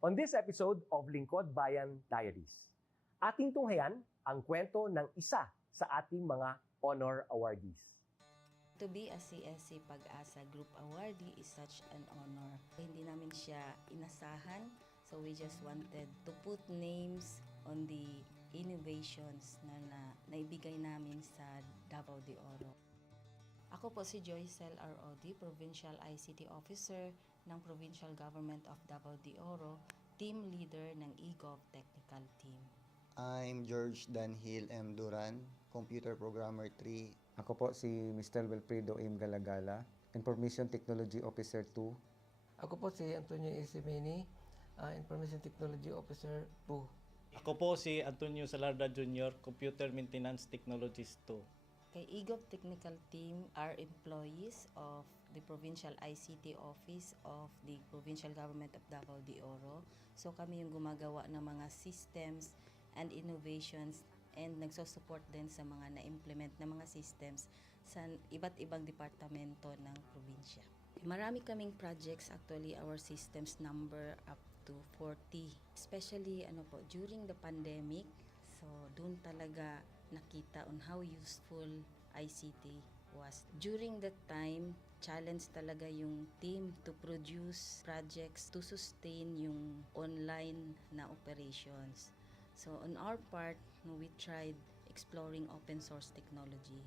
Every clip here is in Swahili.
On this episode of Lingkod Bayan Diaries, ating tunghayan ang kwento ng isa sa ating mga honor awardees. To be a CSC Pag-asa Group Awardee is such an honor. Hindi namin siya inasahan, so we just wanted to put names on the innovations na naibigay namin sa Davao de Oro. Ako po si Joycel R.O.D., Provincial ICT Officer ng Provincial Government of Davao de Oro, Team Leader ng eGov Technical Team. I'm George Danhil M. Duran, Computer Programmer 3. Ako po si Mr. Wilfredo M. Galagala, Information Technology Officer 2. Ako po si Antonio Isimini, Information Technology Officer 2. Ako po si Antonio Salarda Jr., Computer Maintenance Technologist 2. Kay eGov Technical Team are employees of the Provincial ICT Office of the Provincial Government of Davao de Oro. So kami yung gumagawa ng mga systems and innovations and nagsusupport din sa mga na-implement na mga systems sa iba't ibang departamento ng probinsya. Marami kaming projects, actually our systems number up to 40. Especially during the pandemic, so doon talaga nakita on how useful ICT was. During that time, challenge talaga yung team to produce projects to sustain yung online na operations. So on our part, we tried exploring open source technology.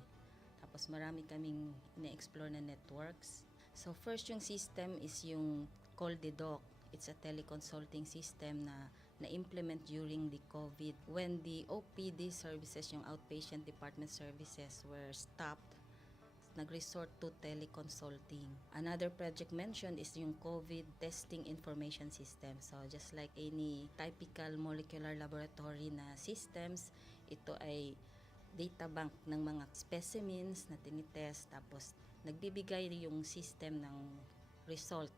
Tapos marami kaming ina-explore na networks. So first yung system is yung CallDedoc. It's a teleconsulting system na na-implement during the COVID. When the OPD services, yung outpatient department services were stopped, nag-resort to teleconsulting. Another project mentioned is yung COVID testing information system. So just like any typical molecular laboratory na systems, ito ay data bank ng mga specimens na tinitest, tapos nagbibigay yung system ng result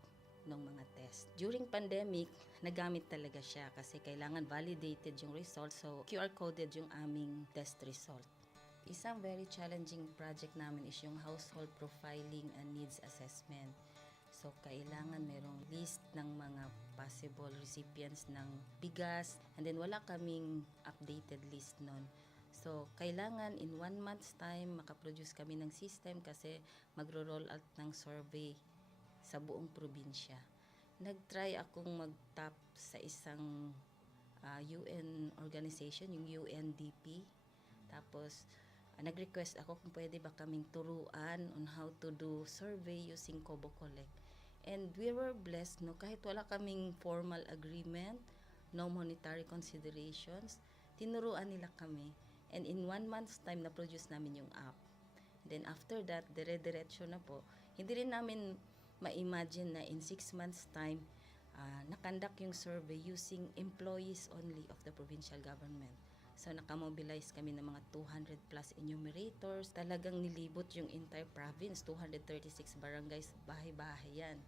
ng mga test. During pandemic, nagamit talaga siya kasi kailangan validated yung result, so QR coded yung aming test result. Isang very challenging project namin is yung household profiling and needs assessment. So kailangan merong list ng mga possible recipients ng bigas, and then wala kaming updated list nun. So kailangan in 1 month's time makaproduce kami ng system kasi magro-roll out ng survey sa buong probinsya. Nag-try akong mag-tap sa isang UN organization, yung UNDP. Tapos, nag-request ako kung pwede ba kaming turuan on how to do survey using Kobo Collect. And we were blessed, kahit wala kaming formal agreement, no monetary considerations, tinuruan nila kami. And in 1 month's time, na-produce namin yung app. And then after that, dire-diretso na po. Hindi rin namin ma-imagine na in 6 months' time, nakandak yung survey using employees only of the provincial government. So, nakamobilize kami ng mga 200 plus enumerators. Talagang nilibot yung entire province, 236 barangays, bahay-bahay yan.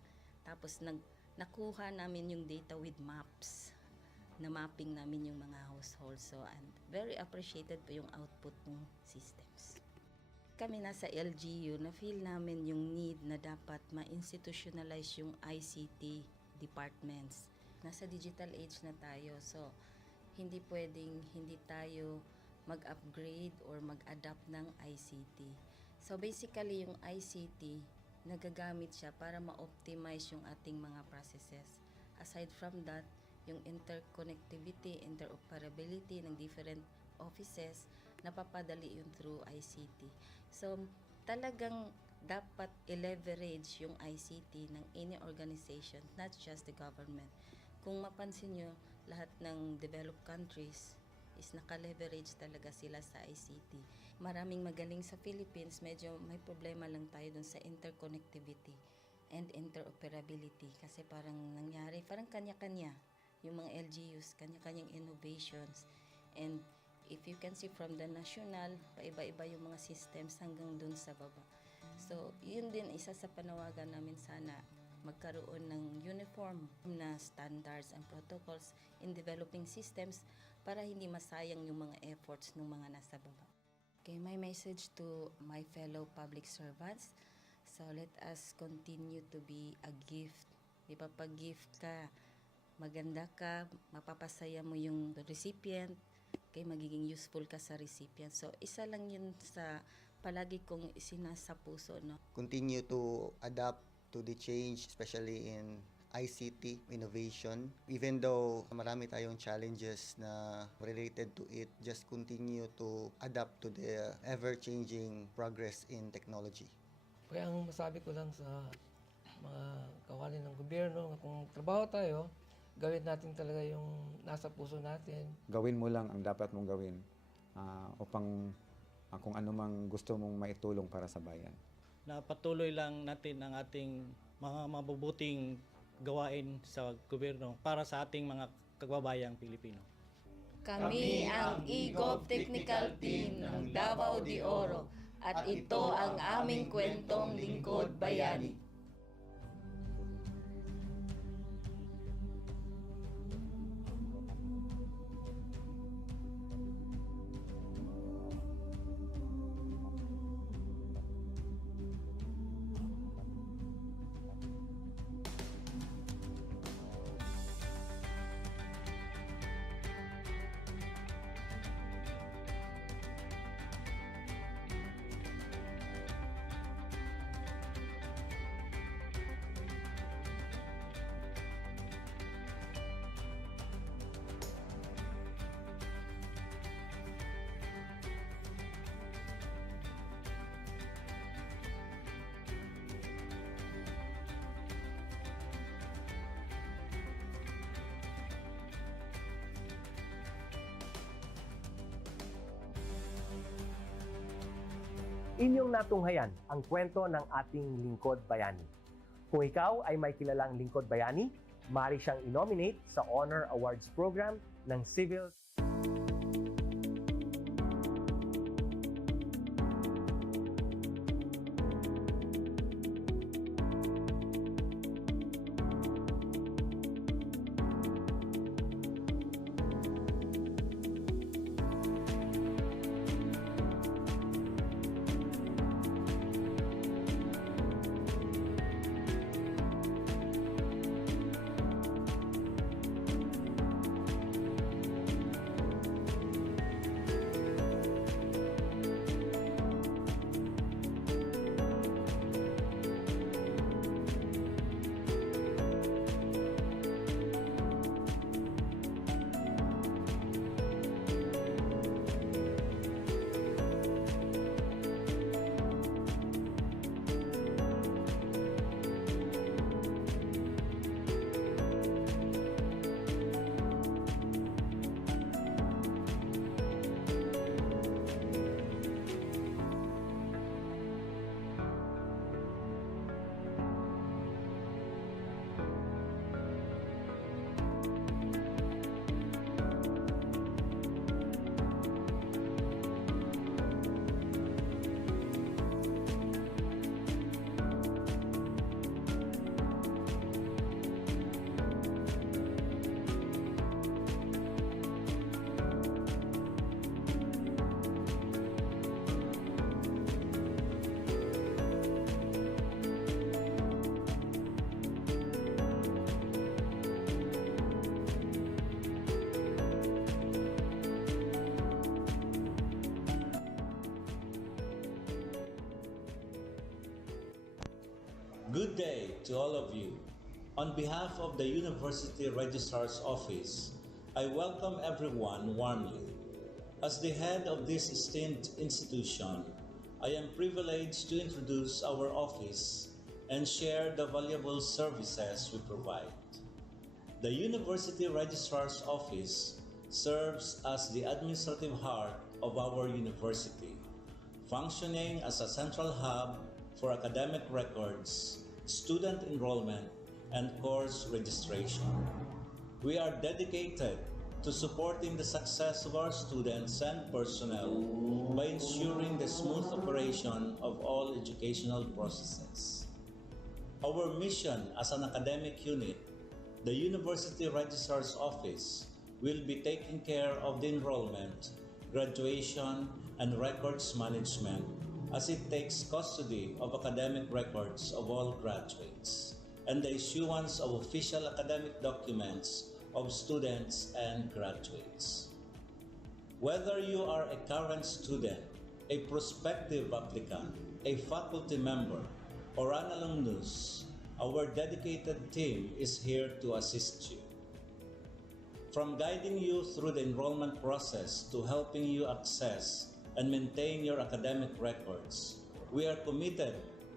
Tapos, nakuha namin yung data with maps. Na mapping namin yung mga households. So, and very appreciated po yung output ng systems. Kami nasa LGU, na-feel namin yung need na dapat ma-institutionalize yung ICT departments. Nasa digital age na tayo, so hindi pwedeng hindi tayo mag-upgrade or mag-adapt ng ICT. So basically, yung ICT, nagagamit siya para ma-optimize yung ating mga processes. Aside from that, yung interconnectivity, interoperability ng different offices, napapadali yun through ICT. So, talagang dapat i-leverage yung ICT ng any organization, not just the government. Kung mapansin nyo, lahat ng developed countries is naka-leverage talaga sila sa ICT. Maraming magaling sa Philippines, medyo may problema lang tayo dun sa interconnectivity and interoperability kasi parang nangyari, parang kanya-kanya yung mga LGUs, kanya-kanyang innovations. And if you can see from the national, paiba-iba yung mga systems hanggang dun sa baba. So, yun din isa sa panawagan namin, sana magkaroon ng uniform na standards and protocols in developing systems para hindi masayang yung mga efforts ng mga nasa baba. Okay, my message to my fellow public servants, so let us continue to be a gift. Di ba, pag gift ka, maganda ka, mapapasaya mo yung recipient, kay magiging useful ka sa recipient. So, isa lang yun sa palagi kong isinasa puso, no? Continue to adapt to the change, especially in ICT innovation. Even though marami tayong challenges na related to it, just continue to adapt to the ever-changing progress in technology. Kaya ang masabi ko lang sa mga kawani ng gobyerno, kung trabaho tayo, gawin natin talaga yung nasa puso natin. Gawin mo lang ang dapat mong gawin upang kung ano mang gusto mong maitulong para sa bayan. Na patuloy lang natin ang ating mga mabubuting gawain sa gobyerno para sa ating mga kababayang Pilipino. Kami ang EGOV Technical Team ng Davao de Oro at ito ang aming kwentong lingkod bayani. Inyong natunghayan ang kwento ng ating lingkod bayani. Kung ikaw ay may kilalang lingkod bayani, maaari siyang i-nominate sa Honor Awards Program ng Civil Good day to all of you. On behalf of the University Registrar's Office, I welcome everyone warmly. As the head of this esteemed institution, I am privileged to introduce our office and share the valuable services we provide. The University Registrar's Office serves as the administrative heart of our university, functioning as a central hub for academic records, student enrollment, and course registration. We are dedicated to supporting the success of our students and personnel by ensuring the smooth operation of all educational processes. Our mission as an academic unit, the University Registrar's Office, will be taking care of the enrollment, graduation, and records management as it takes custody of academic records of all graduates and the issuance of official academic documents of students and graduates. Whether you are a current student, a prospective applicant, a faculty member, or an alumnus, our dedicated team is here to assist you. From guiding you through the enrollment process to helping you access and maintain your academic records, we are committed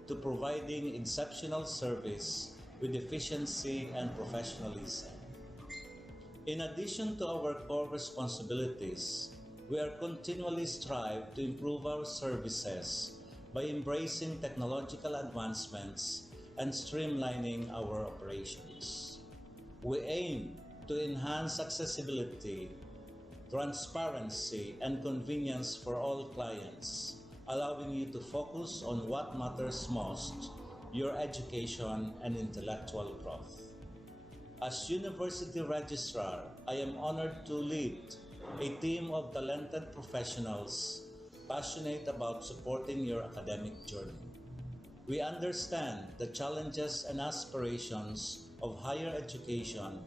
to providing exceptional service with efficiency and professionalism. In addition to our core responsibilities, we are continually strive to improve our services by embracing technological advancements and streamlining our operations. We aim to enhance accessibility, transparency, and convenience for all clients, allowing you to focus on what matters most, your education and intellectual growth. As University Registrar, I am honored to lead a team of talented professionals passionate about supporting your academic journey. We understand the challenges and aspirations of higher education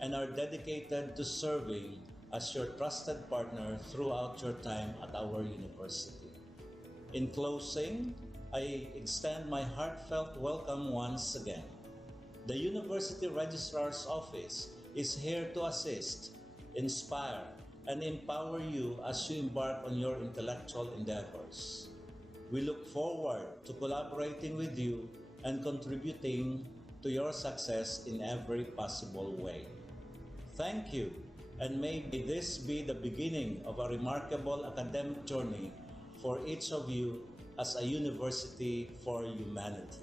and are dedicated to serving as your trusted partner throughout your time at our university. In closing, I extend my heartfelt welcome once again. The University Registrar's Office is here to assist, inspire, and empower you as you embark on your intellectual endeavors. We look forward to collaborating with you and contributing to your success in every possible way. Thank you, and may this be the beginning of a remarkable academic journey for each of you as a university for humanity.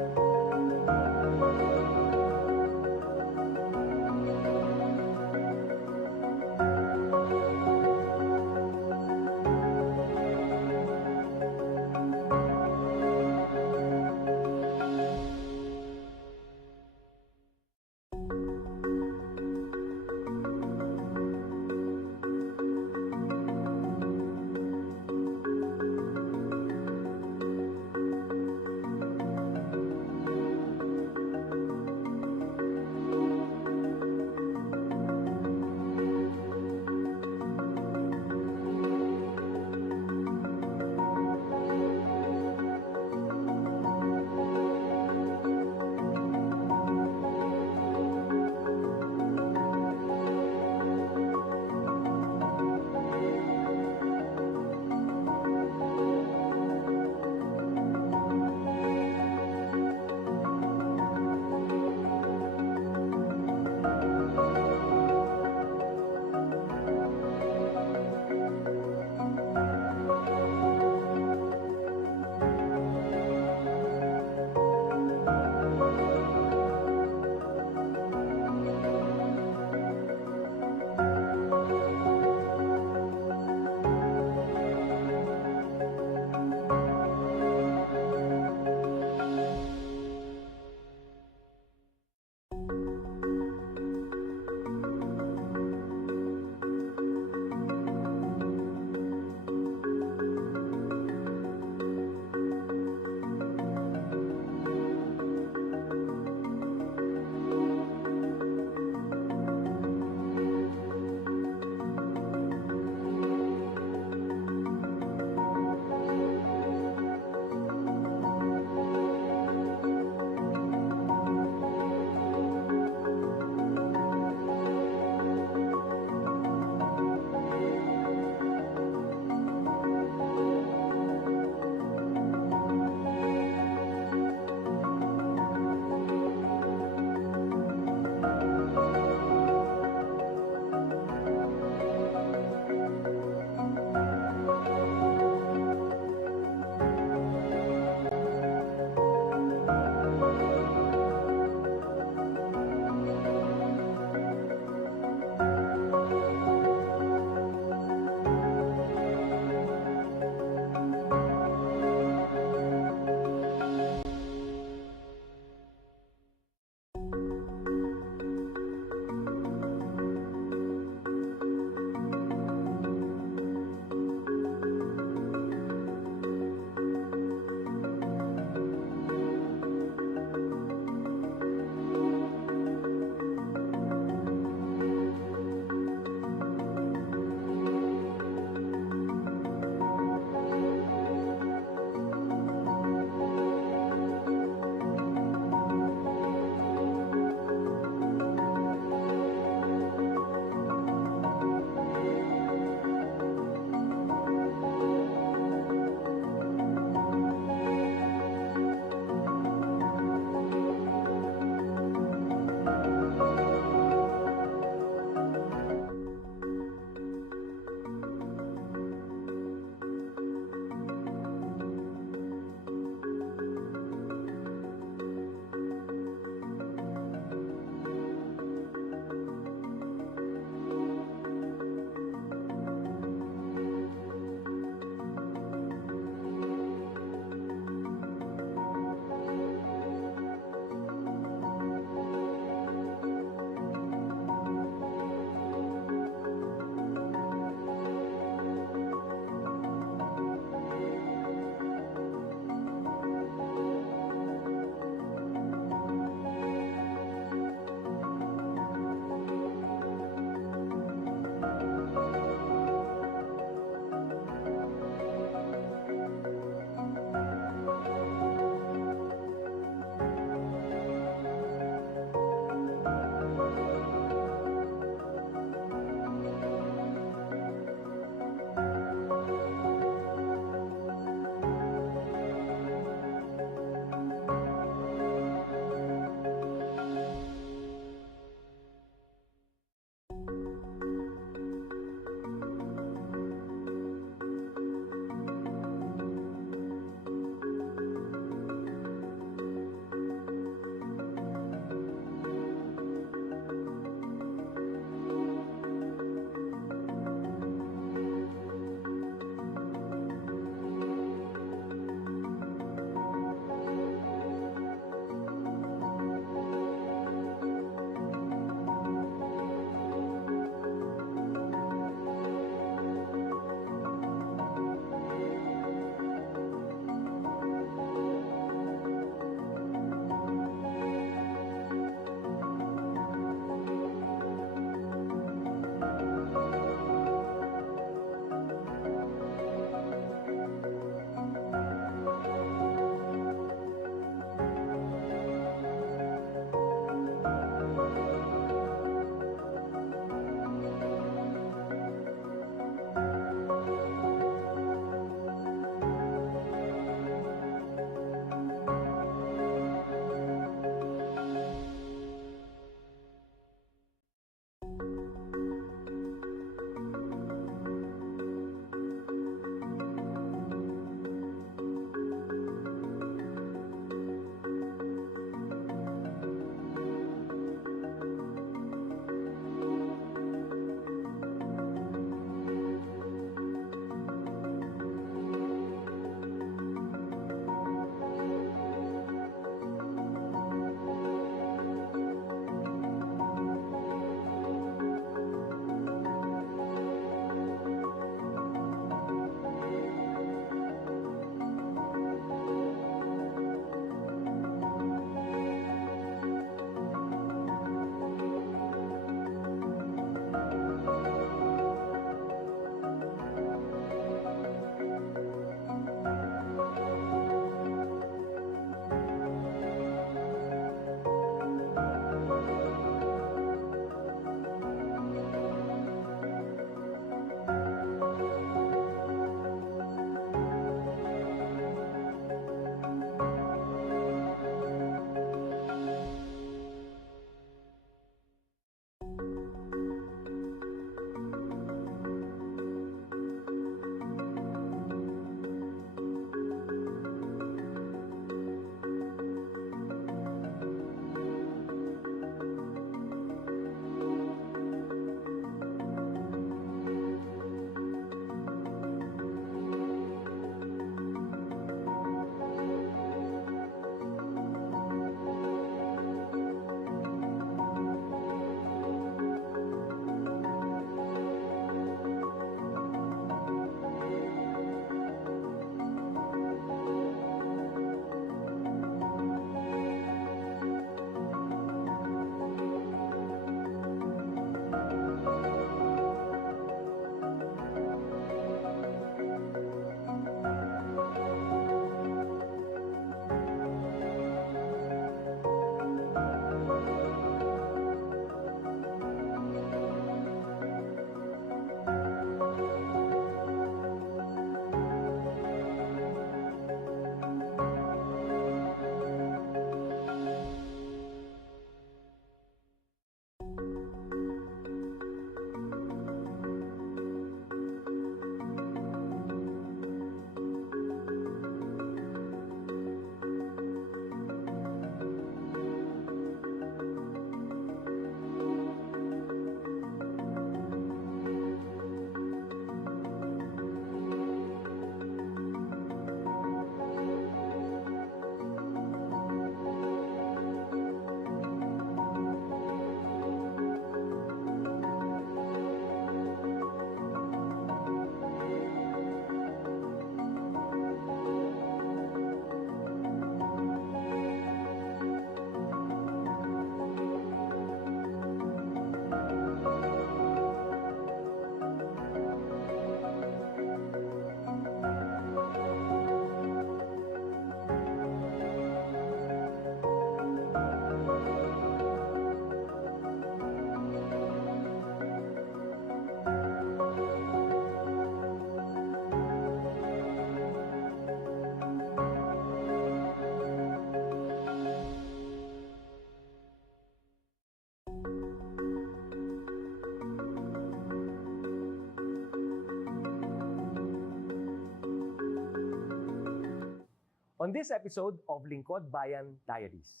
On this episode of Lingkod Bayan Diaries,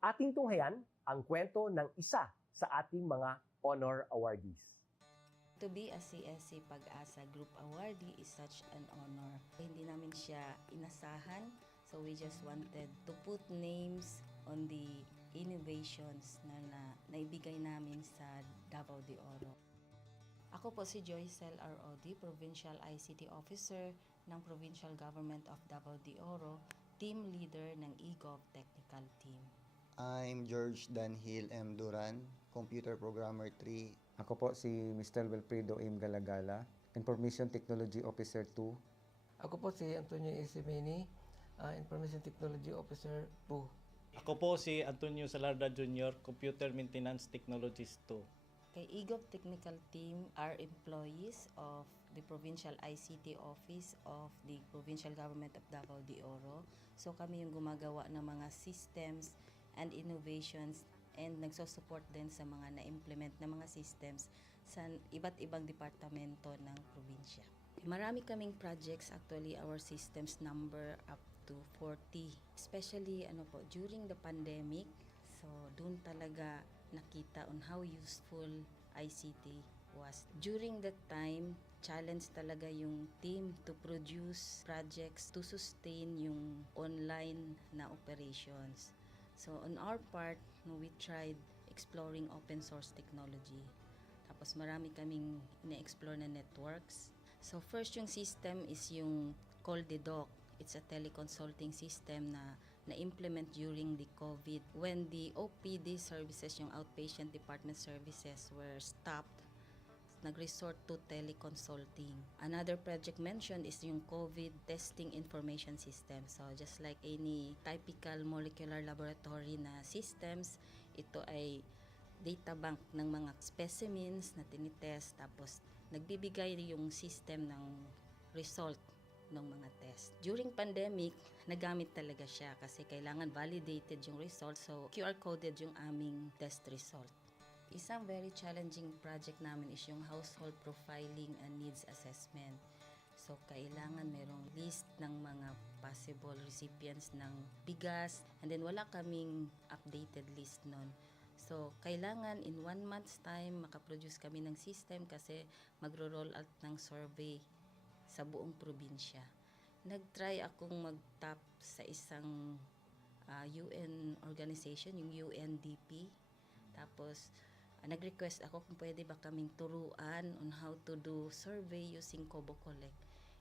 ating tunghayan ang kwento ng isa sa ating mga honor awardees. To be a CSC Pag-asa Group Awardee is such an honor. Hindi namin siya inasahan, so we just wanted to put names on the innovations na naibigay namin sa Davao de Oro. Ako po si Joycel R.O.D., Provincial ICT Officer ng Provincial Government of Davao de Oro, Team Leader ng eGov Technical Team. I'm George Danhil M. Duran, Computer Programmer 3. Ako po si Mr. Wilfredo M. Galagala, Information Technology Officer 2. Ako po si Antonio Isimeni, Information Technology Officer 2. Ako po si Antonio Salarda Jr., Computer Maintenance Technologist 2. Kay eGov Technical Team are employees of the Provincial ICT Office of the Provincial Government of Davao de Oro. So kami yung gumagawa ng mga systems and innovations and nagsusupport din sa mga na-implement na mga systems sa iba't ibang departamento ng probinsya. Marami kaming projects, actually our systems number up to 40. Especially during the pandemic, so doon talaga nakita on how useful ICT was. During that time, challenge talaga yung team to produce projects to sustain yung online na operations. So on our part, we tried exploring open source technology. Tapos marami kaming ina-explore na networks. So first yung system is yung CallDedoc. It's a teleconsulting system na na-implement during the COVID. When the OPD services, yung outpatient department services were stopped, nag-resort to teleconsulting. Another project mentioned is yung COVID testing information system. So just like any typical molecular laboratory na systems, ito ay data bank ng mga specimens na tinitest, tapos nagbibigay yung system ng result ng mga test. During pandemic, nagamit talaga siya kasi kailangan validated yung result, so QR coded yung aming test result. Isang very challenging project namin is yung household profiling and needs assessment. So, kailangan merong list ng mga possible recipients ng bigas, and then wala kaming updated list nun. So, kailangan in 1 month's time makaproduce kami ng system kasi magro-roll out ng survey sa buong probinsya. Nag-try akong mag-tap sa isang UN organization, yung UNDP. Tapos, nag-request ako kung pwede ba kaming turuan on how to do survey using Kobo Collect.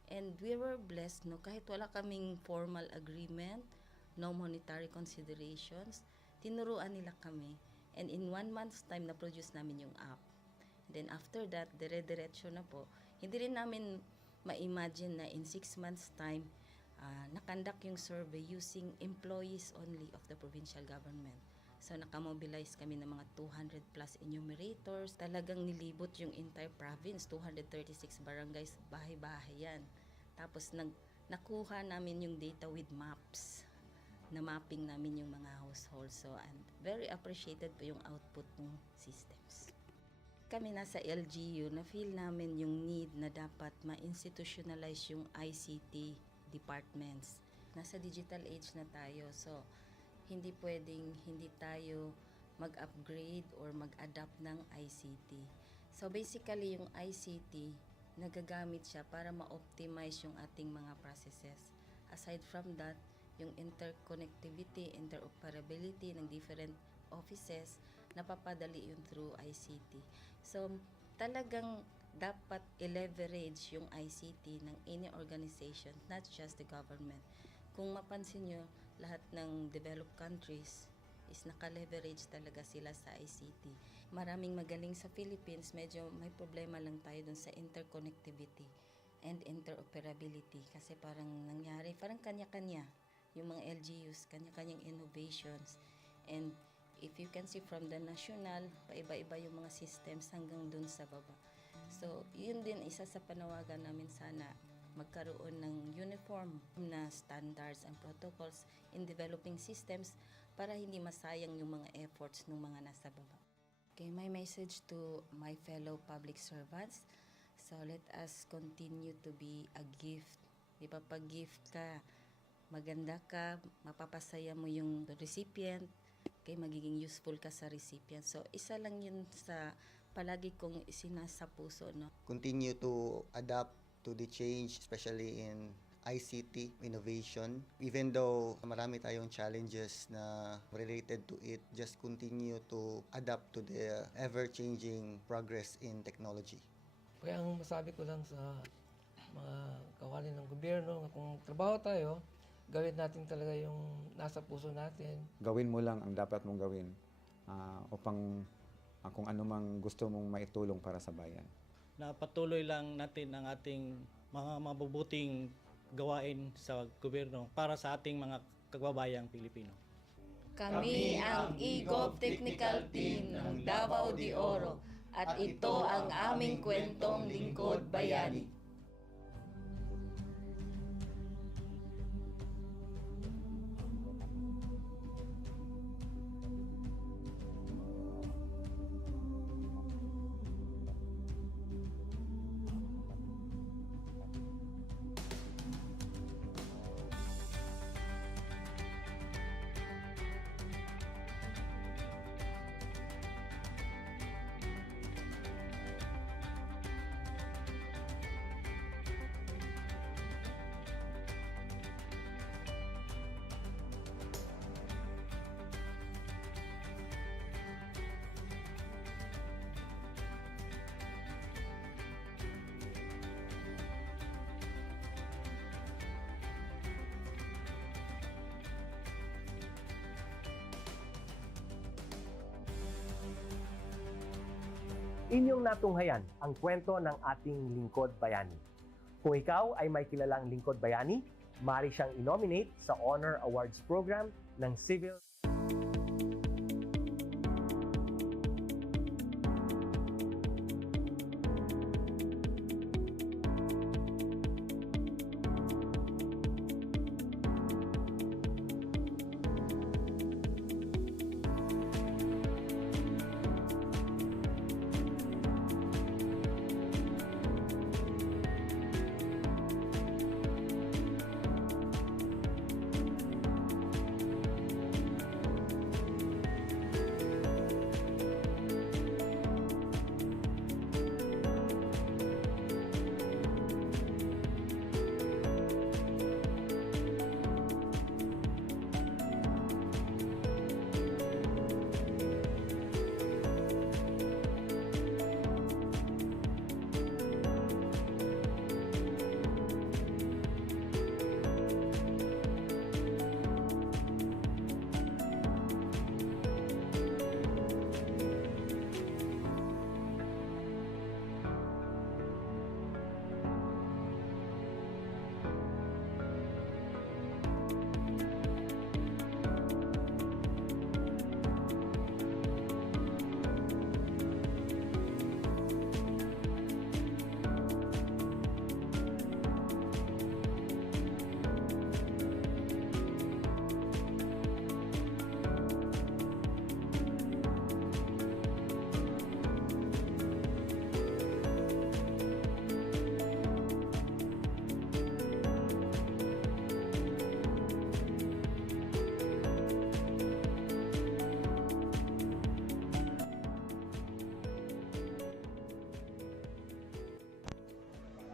And we were blessed, kahit wala kaming formal agreement, no monetary considerations, tinuruan nila kami. And in 1 month's time, na-produce namin yung app. And then after that, dire-diretso na po. Hindi rin namin ma-imagine na in 6 months' time, nakandak yung survey using employees only of the provincial government. So, nakamobilize kami ng mga 200 plus enumerators. Talagang nilibot yung entire province, 236 barangays, bahay-bahay yan. Tapos, nakuha namin yung data with maps. Na mapping namin yung mga households. So, and very appreciated po yung output ng systems. Kami nasa LGU, na-feel namin yung need na dapat ma-institutionalize yung ICT departments. Nasa digital age na tayo, so hindi pwedeng hindi tayo mag-upgrade or mag-adapt ng ICT. So basically, yung ICT, nagagamit siya para ma-optimize yung ating mga processes. Aside from that, yung interconnectivity, interoperability ng different offices, napapadali yun through ICT. So talagang dapat i-leverage yung ICT ng any organization, not just the government. Kung mapansin nyo, lahat ng developed countries is naka-leverage talaga sila sa ICT. Maraming magaling sa Philippines, medyo may problema lang tayo dun sa interconnectivity and interoperability kasi parang nangyari, parang kanya-kanya yung mga LGUs, kanya-kanyang innovations. And if you can see from the national, paiba-iba yung mga systems hanggang dun sa baba. So, yun din isa sa panawagan namin sana magkaroon ng uniform na standards and protocols in developing systems para hindi masayang yung mga efforts ng mga nasa baba. Okay, my message to my fellow public servants, so let us continue to be a gift. Di ba, pag gift ka, maganda ka, mapapasaya mo yung recipient, kay magiging useful ka sa recipient. So, isa lang yun sa palagi kong isinasa puso, no? Continue to adapt to the change, especially in ICT innovation. Even though marami tayong challenges na related to it, just continue to adapt to the ever-changing progress in technology. Kaya ang masabi ko lang sa mga kawani ng gobyerno, kung trabaho tayo, gawin natin talaga yung nasa puso natin. Gawin mo lang ang dapat mong gawin upang kung ano mang gusto mong maitulong para sa bayan. Na patuloy lang natin ang ating mga mabubuting gawain sa gobyerno para sa ating mga kababayang Pilipino. Kami ang EGOV Technical Team ng Davao de Oro at ito ang aming kwentong lingkod bayani. Inyong natunghayan ang kwento ng ating lingkod bayani. Kung ikaw ay may kilalang lingkod bayani, maaari siyang i-nominate sa Honor Awards Program ng Civil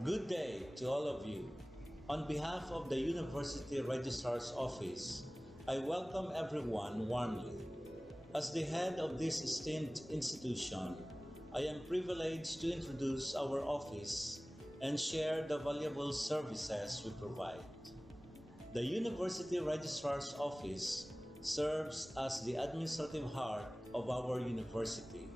Good day to all of you. On behalf of the University Registrar's Office, I welcome everyone warmly. As the head of this esteemed institution, I am privileged to introduce our office and share the valuable services we provide. The University Registrar's Office serves as the administrative heart of our university,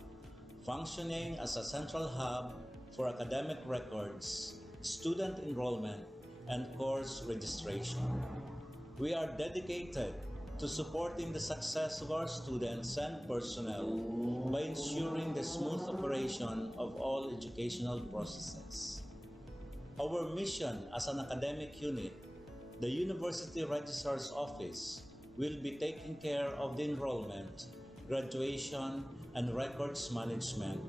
functioning as a central hub for academic records, student enrollment, and course registration. We are dedicated to supporting the success of our students and personnel by ensuring the smooth operation of all educational processes. Our mission as an academic unit, the University Registrar's Office, will be taking care of the enrollment, graduation, and records management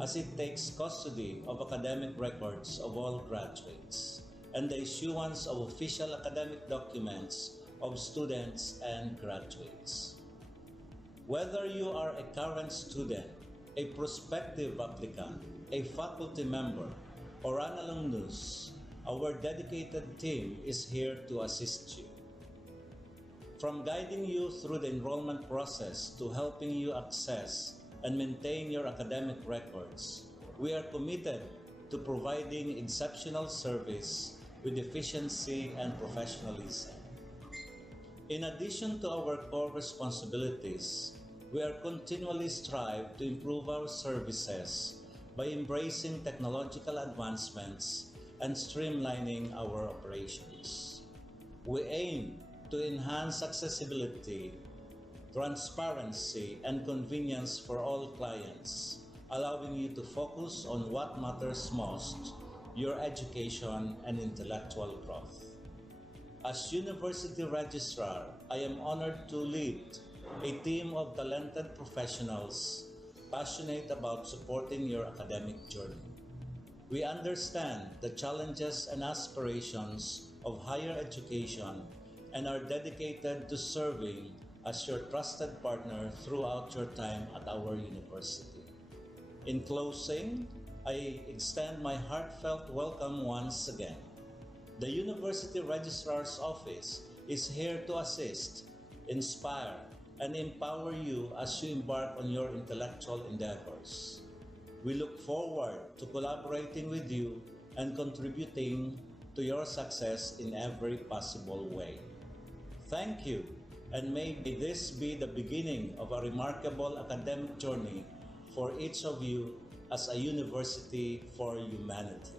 as it takes custody of academic records of all graduates and the issuance of official academic documents of students and graduates. Whether you are a current student, a prospective applicant, a faculty member, or an alumnus, our dedicated team is here to assist you. From guiding you through the enrollment process to helping you access and maintain your academic records, we are committed to providing exceptional service with efficiency and professionalism. In addition to our core responsibilities, we are continually strive to improve our services by embracing technological advancements and streamlining our operations. We aim to enhance accessibility, transparency, and convenience for all clients, allowing you to focus on what matters most, your education and intellectual growth. As University Registrar, I am honored to lead a team of talented professionals passionate about supporting your academic journey. We understand the challenges and aspirations of higher education and are dedicated to serving as your trusted partner throughout your time at our university. In closing, I extend my heartfelt welcome once again. The University Registrar's Office is here to assist, inspire, and empower you as you embark on your intellectual endeavors. We look forward to collaborating with you and contributing to your success in every possible way. Thank you, and may this be the beginning of a remarkable academic journey for each of you as a university for humanity.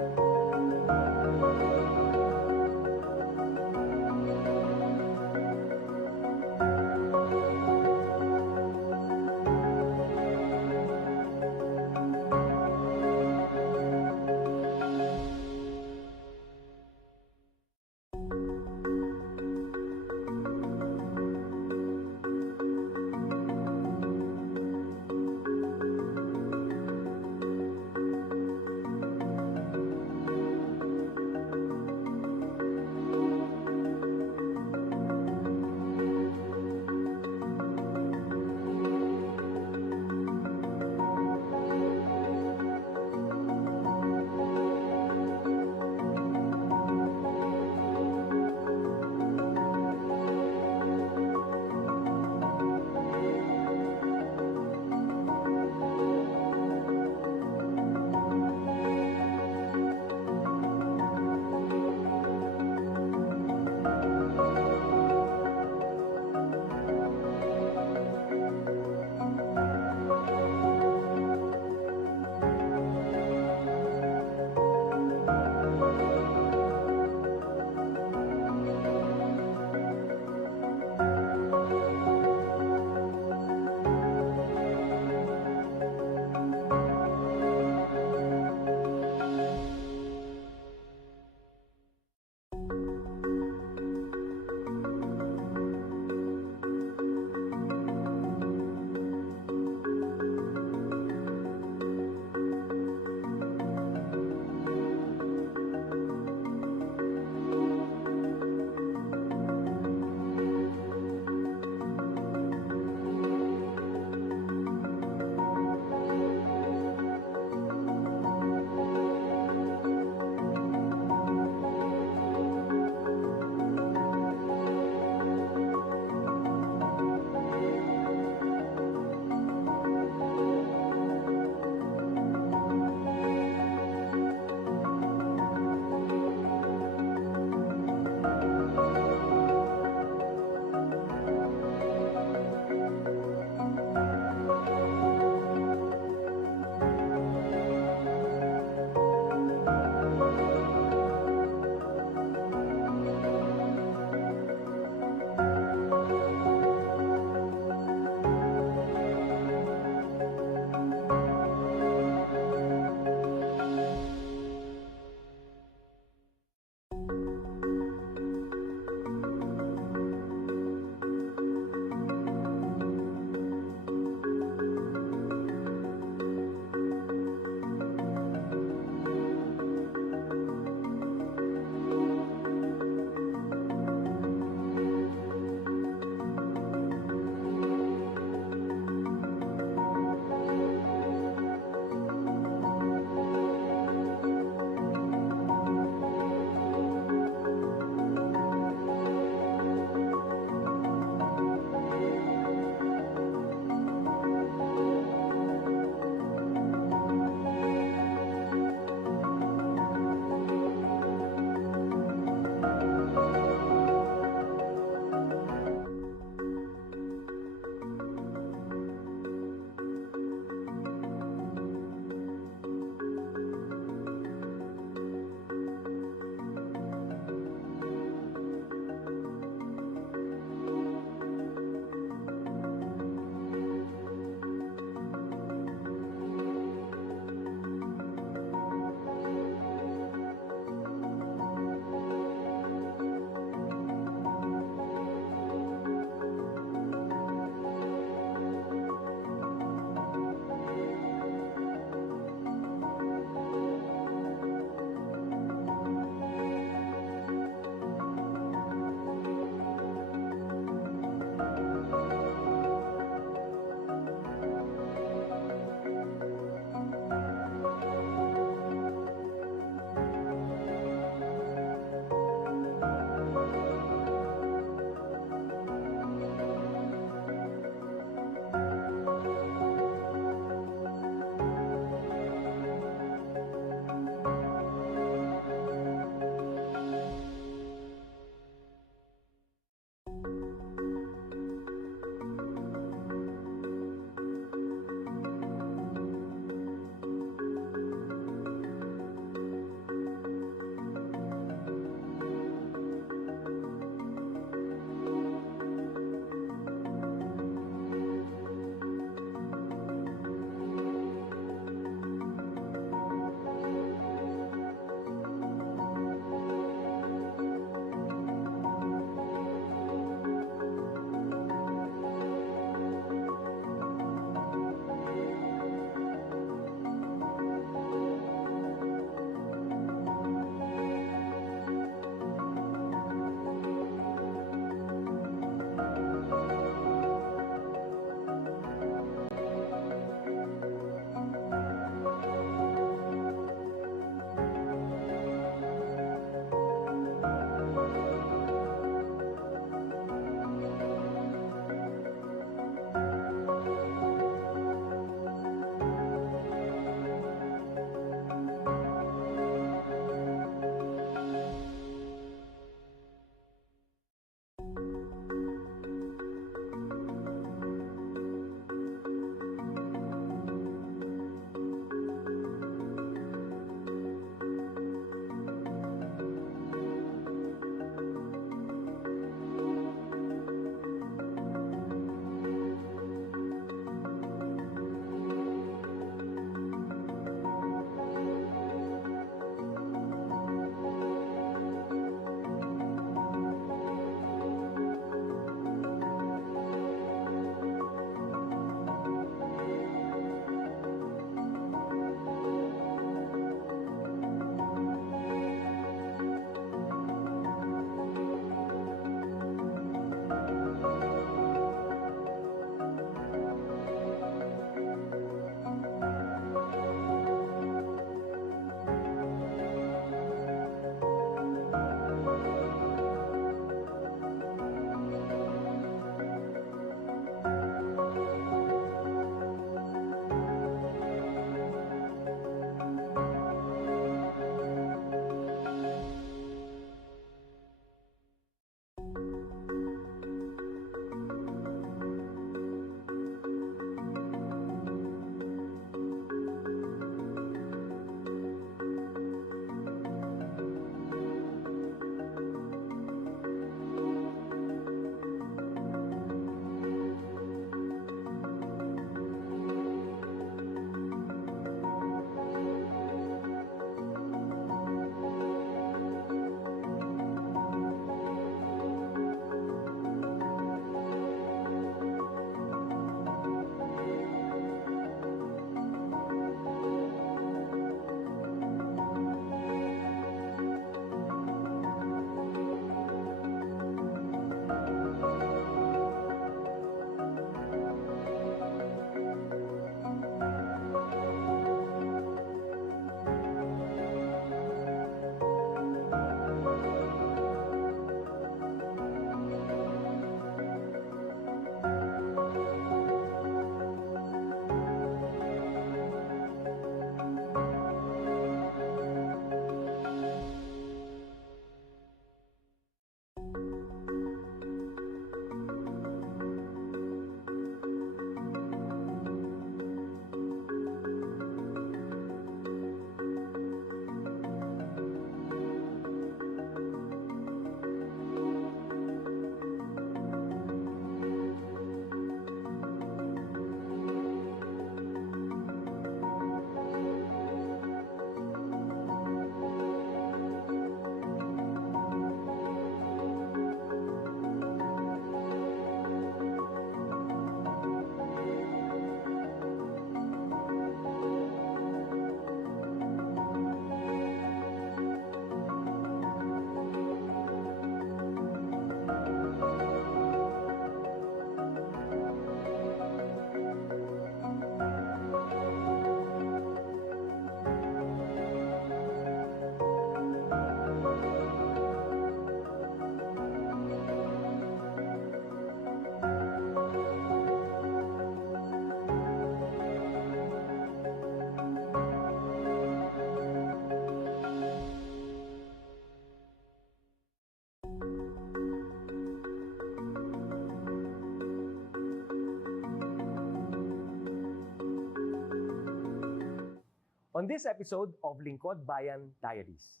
On this episode of Lingkod Bayan Diaries,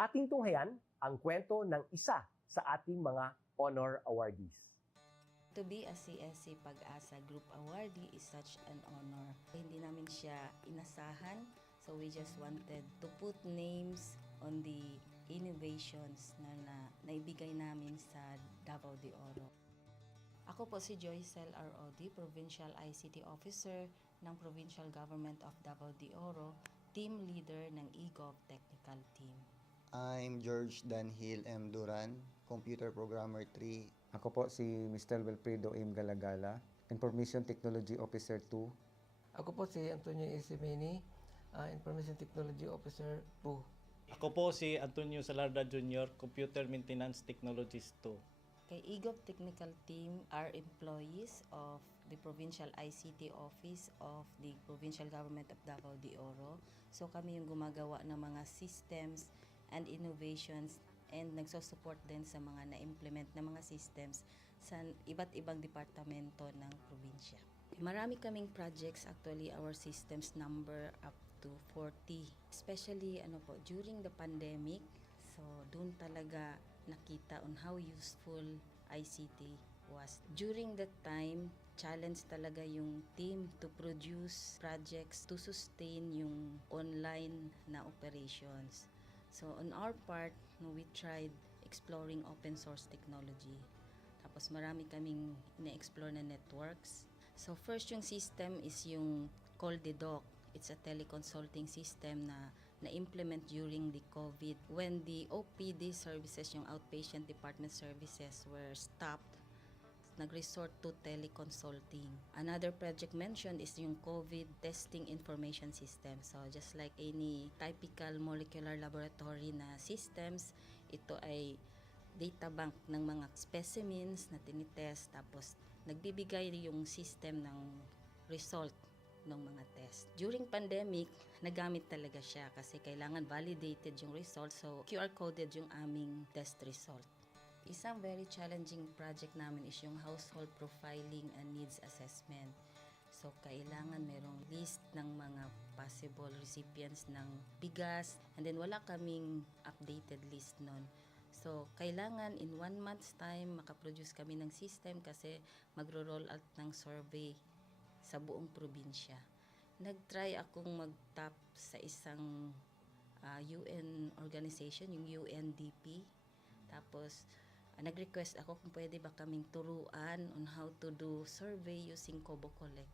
ating tunghayan ang kwento ng isa sa ating mga honor awardees. To be a CSC Pag-asa Group Awardee is such an honor. Hindi namin siya inasahan, so we just wanted to put names on the innovations na naibigay namin sa Davao de Oro. Ako po si Joycel R. Odi, Provincial ICT Officer ng Provincial Government of Davao de Oro, Team Leader ng EGOV Technical Team. I'm George Danhil M. Duran, Computer Programmer 3. Ako po si Mr. Wilfredo M. Galagala, Information Technology Officer 2. Ako po si Antonio Isimini, Information Technology Officer 2. Ako po si Antonio Salarda Jr., Computer Maintenance Technologist 2. Kay EGOV Technical Team are employees of the Provincial ICT Office of the Provincial Government of Davao de Oro. So kami yung gumagawa ng mga systems and innovations and nagsusupport din sa mga na-implement na mga systems sa iba't ibang departamento ng probinsya. Marami kaming projects, actually our systems number up to 40. Especially during the pandemic, so doon talaga nakita on how useful ICT was. During that time, challenge talaga yung team to produce projects to sustain yung online na operations. So on our part, we tried exploring open source technology. Tapos marami kaming ina-explore na networks. So first yung system is yung CallDedoc. It's a teleconsulting system na na-implement during the COVID when the OPD services, yung outpatient department services were stopped. Nag-resort to teleconsulting. Another project mentioned is yung COVID testing information system. So just like any typical molecular laboratory na systems, ito ay data bank ng mga specimens na tinitest, tapos nagbibigay yung system ng result ng mga test. During pandemic, nagamit talaga siya kasi kailangan validated yung result, so QR coded yung aming test result. Isang very challenging project namin is yung household profiling and needs assessment. So kailangan merong list ng mga possible recipients ng bigas, and then wala kaming updated list nun. So kailangan in 1 month's time makaproduce kami ng system kasi magro-roll out ng survey sa buong probinsya. Nag-try akong mag-tap sa isang UN organization, yung UNDP. Tapos nag-request ako kung pwede ba kaming turuan on how to do survey using Kobo Collect.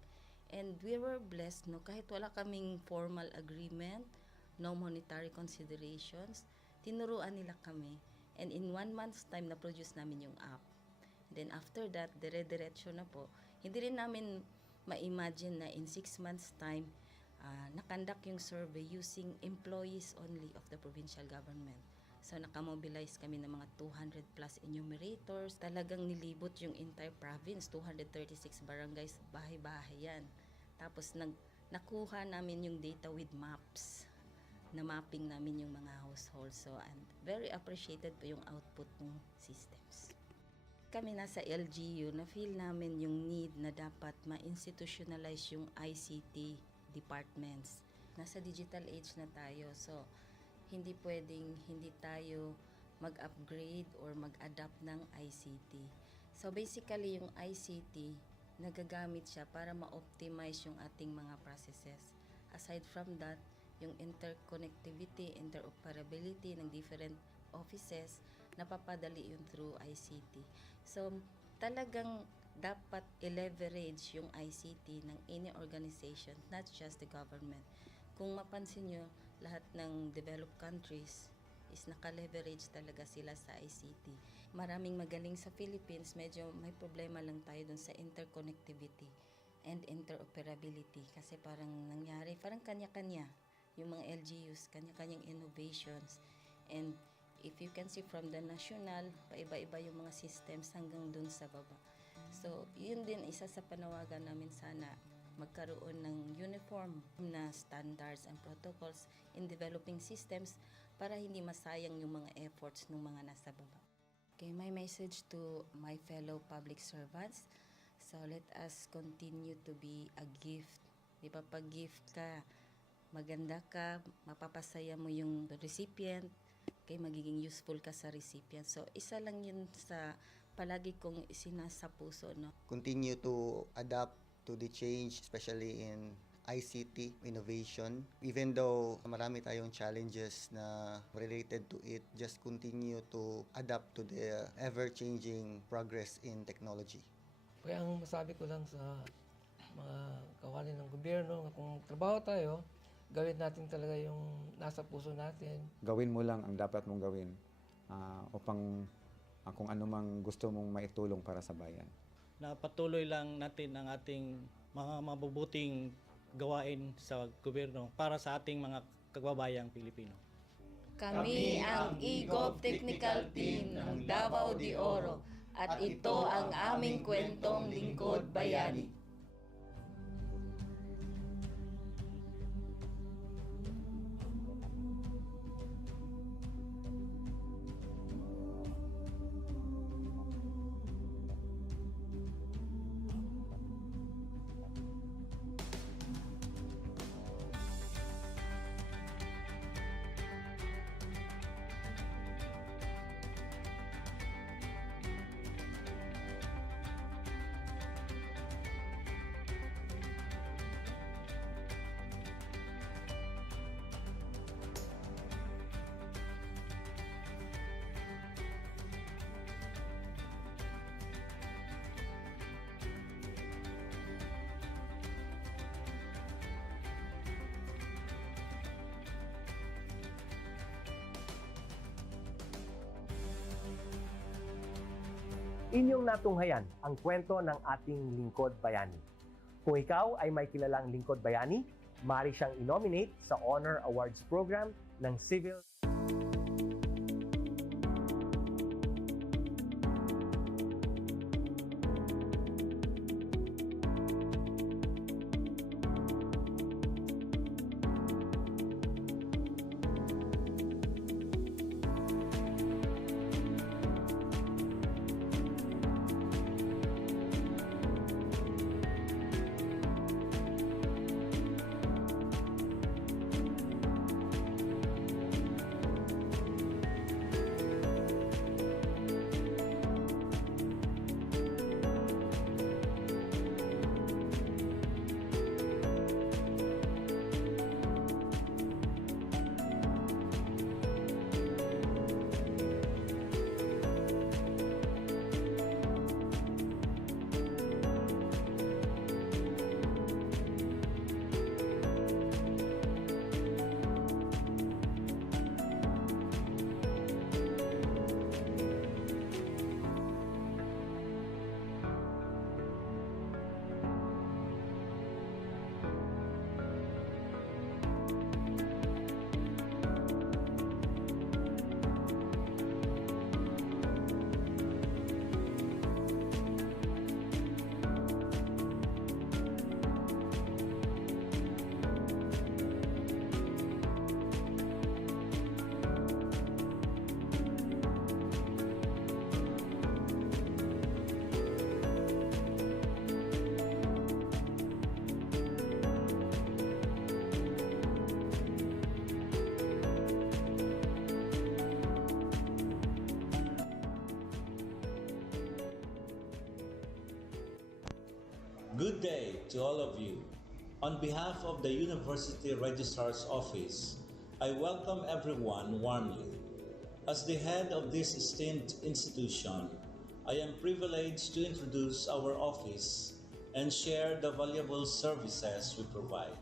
And we were blessed, kahit wala kaming formal agreement, no monetary considerations, tinuruan nila kami. And in 1 month's time, na-produce namin yung app. And then after that, dire-diretso na po. Hindi rin namin ma-imagine na in 6 months' time, nakandak yung survey using employees only of the provincial government. So nakamobilize kami ng mga 200 plus enumerators. Talagang nilibot yung entire province, 236 barangays, bahay-bahay yan. Tapos nakuha namin yung data with maps. Na mapping namin yung mga households. So and very appreciated po yung output ng systems. Kami nasa LGU, na-feel namin yung need na dapat ma-institutionalize yung ICT departments. Nasa digital age na tayo, so hindi pwedeng hindi tayo mag-upgrade or mag-adapt ng ICT. So basically yung ICT, nagagamit siya para ma-optimize yung ating mga processes. Aside from that, yung interconnectivity, interoperability ng different offices, napapadali yun through ICT. So, talagang dapat i-leverage yung ICT ng any organization, not just the government. Kung mapansin nyo, lahat ng developed countries is naka-leverage talaga sila sa ICT. Maraming magaling sa Philippines, medyo may problema lang tayo dun sa interconnectivity and interoperability kasi parang nangyari, parang kanya-kanya yung mga LGUs, kanya-kanyang innovations. And if you can see from the national, paiba-iba yung mga systems hanggang dun sa baba. So, yun din isa sa panawagan namin, sana magkaroon ng uniform na standards and protocols in developing systems para hindi masayang yung mga efforts ng mga nasa baba. Okay, my message to my fellow public servants, so let us continue to be a gift. Di ba, pag gift ka, maganda ka, mapapasaya mo yung recipient, kay magiging useful ka sa recipient. So, isa lang yun sa palagi kong isinasa puso, no? Continue to adapt to the change, especially in ICT innovation. Even though marami tayong challenges na related to it, just continue to adapt to the ever-changing progress in technology. Kaya ang masabi ko lang sa mga kawani ng gobyerno, kung trabaho tayo, gawin natin talaga yung nasa puso natin. Gawin mo lang ang dapat mong gawin upang kung ano mang gusto mong maitulong para sa bayan. Na patuloy lang natin ang ating mga mabubuting gawain sa gobyerno para sa ating mga kababayang Pilipino. Kami ang EGOV Technical Team ng Davao de Oro at ito ang aming kwentong lingkod bayani. Inyong natunghayan ang kwento ng ating lingkod bayani. Kung ikaw ay may kilalang lingkod bayani, maaari siyang i-nominate sa Honor Awards Program ng Civil Good day to all of you. On behalf of the University Registrar's Office, I welcome everyone warmly. As the head of this esteemed institution, I am privileged to introduce our office and share the valuable services we provide.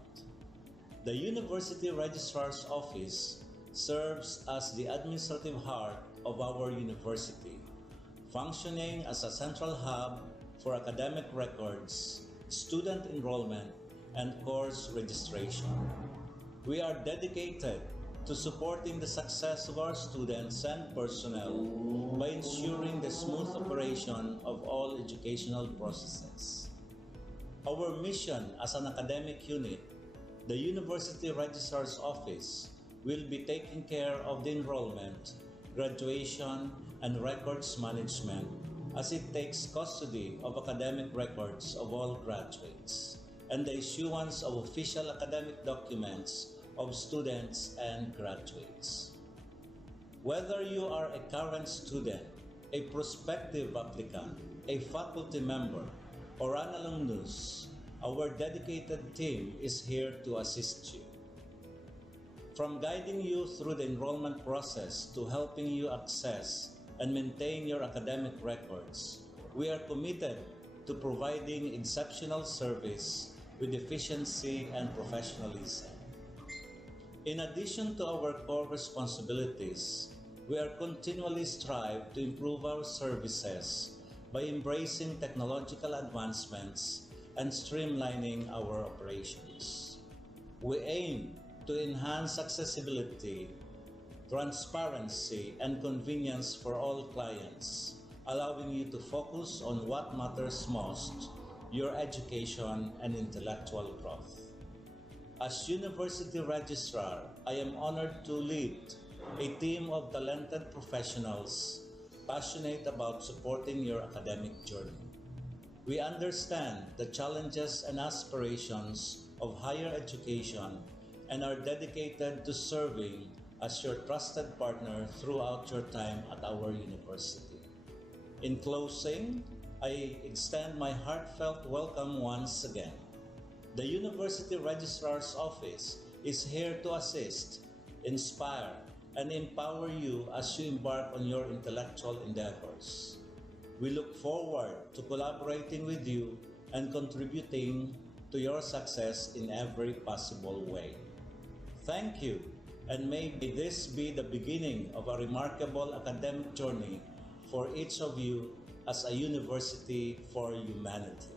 The University Registrar's Office serves as the administrative heart of our university, functioning as a central hub for academic records, student enrollment, and course registration. We are dedicated to supporting the success of our students and personnel by ensuring the smooth operation of all educational processes. Our mission as an academic unit, the University Registrar's Office, will be taking care of the enrollment, graduation, and records management as it takes custody of academic records of all graduates and the issuance of official academic documents of students and graduates. Whether you are a current student, a prospective applicant, a faculty member, or an alumnus, our dedicated team is here to assist you. From guiding you through the enrollment process to helping you access and maintain your academic records, we are committed to providing exceptional service with efficiency and professionalism. In addition to our core responsibilities, we are continually strive to improve our services by embracing technological advancements and streamlining our operations. We aim to enhance accessibility, transparency, and convenience for all clients, allowing you to focus on what matters most, your education and intellectual growth. As University Registrar, I am honored to lead a team of talented professionals passionate about supporting your academic journey. We understand the challenges and aspirations of higher education and are dedicated to serving as your trusted partner throughout your time at our university. In closing, I extend my heartfelt welcome once again. The University Registrar's Office is here to assist, inspire, and empower you as you embark on your intellectual endeavors. We look forward to collaborating with you and contributing to your success in every possible way. Thank you, and may this be the beginning of a remarkable academic journey for each of you as a university for humanity.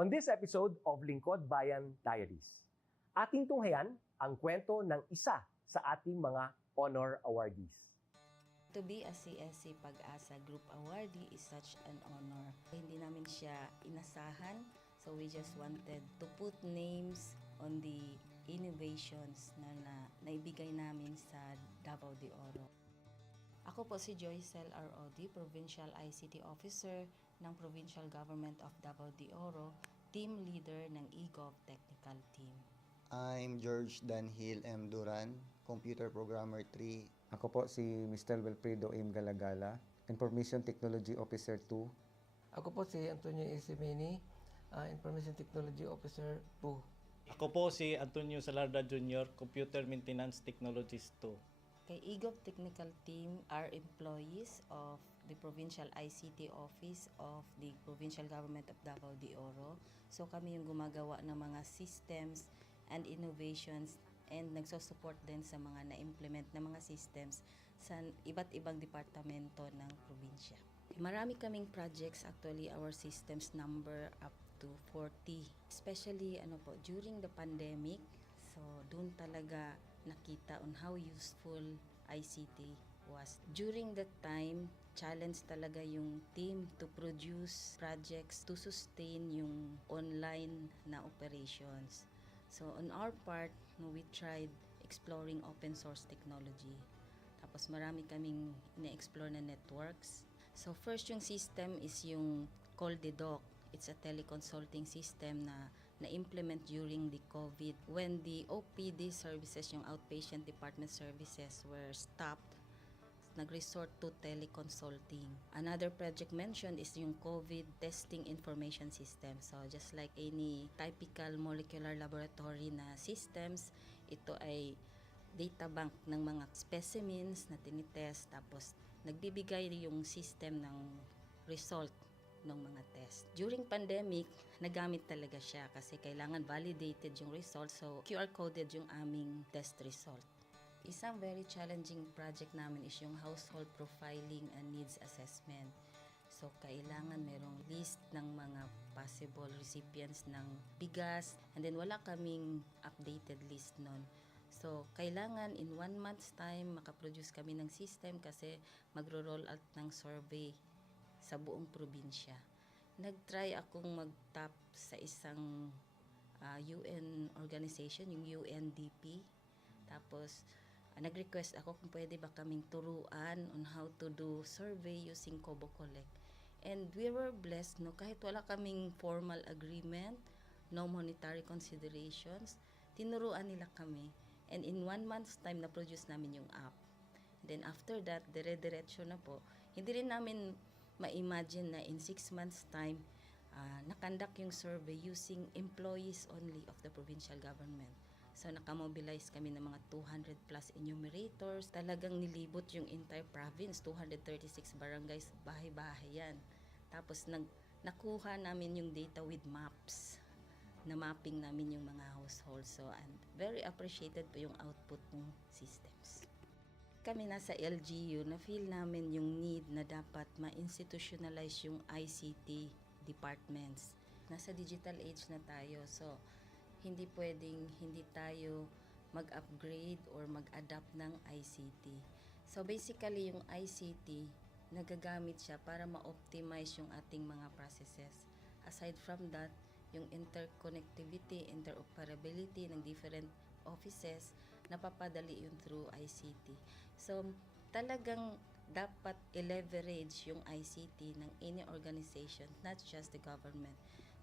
On this episode of Lingkod Bayan Diaries, ating tunghayan ang kwento ng isa sa ating mga honor awardees. To be a CSC Pag-asa Group Awardee is such an honor. Hindi namin siya inasahan, so we just wanted to put names on the innovations na naibigay namin sa Davao de Oro. Ako po si Joycel R.O.D., Provincial ICT Officer ng Provincial Government of Davao de Oro, Team Leader ng eGov Technical Team. I'm George Danhil M. Duran, Computer Programmer 3. Ako po si Mr. Wilfredo M. Galagala, Information Technology Officer 2. Ako po si Antonio Isimeni, Information Technology Officer 2. Ako po si Antonio Salarda Jr., Computer Maintenance Technologist 2. Kay eGov Technical Team are employees of the Provincial ICT Office of the Provincial Government of Davao de Oro. So kami yung gumagawa ng mga systems and innovations and nagsusupport din sa mga na-implement na mga systems sa iba't ibang departamento ng probinsya. Marami kaming projects, actually our systems number up to 40. Especially during the pandemic, so doon talaga nakita on how useful ICT was. During that time, challenge talaga yung team to produce projects to sustain yung online na operations. So on our part, we tried exploring open source technology. Tapos marami kaming ina-explore na networks. So first yung system is yung CallDedoc. It's a teleconsulting system na na-implement during the COVID. When the OPD services, yung outpatient department services, were stopped, nag-resort to teleconsulting. Another project mentioned is yung COVID testing information system. So just like any typical molecular laboratory na systems, ito ay data bank ng mga specimens na tinitest, tapos nagbibigay yung system ng result ng mga test. During pandemic, nagamit talaga siya kasi kailangan validated yung result, so QR coded yung aming test result. Isang very challenging project namin is yung household profiling and needs assessment. So kailangan merong list ng mga possible recipients ng bigas, and then wala kaming updated list nun. So kailangan in 1 month's time makaproduce kami ng system kasi magro-roll out ng survey sa buong probinsya. Nag-try akong mag-tap sa isang UN organization, yung UNDP. Tapos nag-request ako kung pwede ba kaming turuan on how to do survey using Kobo Collect. And we were blessed, kahit wala kaming formal agreement, no monetary considerations, tinuruan nila kami. And in 1 month's time, na-produce namin yung app. Then after that, dire-diretso na po. Hindi rin namin ma-imagine na in 6 months' time, nakandak yung survey using employees only of the provincial government. So nakamobilize kami ng mga 200 plus enumerators. Talagang nilibot yung entire province, 236 barangays, bahay-bahay yan. Tapos nakuha namin yung data with maps. Na mapping namin yung mga households. So and very appreciated po yung output ng systems. Kami nasa LGU, na-feel namin yung need na dapat ma-institutionalize yung ICT departments. Nasa digital age na tayo, so hindi pwedeng hindi tayo mag-upgrade or mag-adapt ng ICT. So basically, yung ICT, nagagamit siya para ma-optimize yung ating mga processes. Aside from that, yung interconnectivity, interoperability ng different offices, napapadali yun through ICT. So, talagang dapat i-leverage yung ICT ng any organization, not just the government.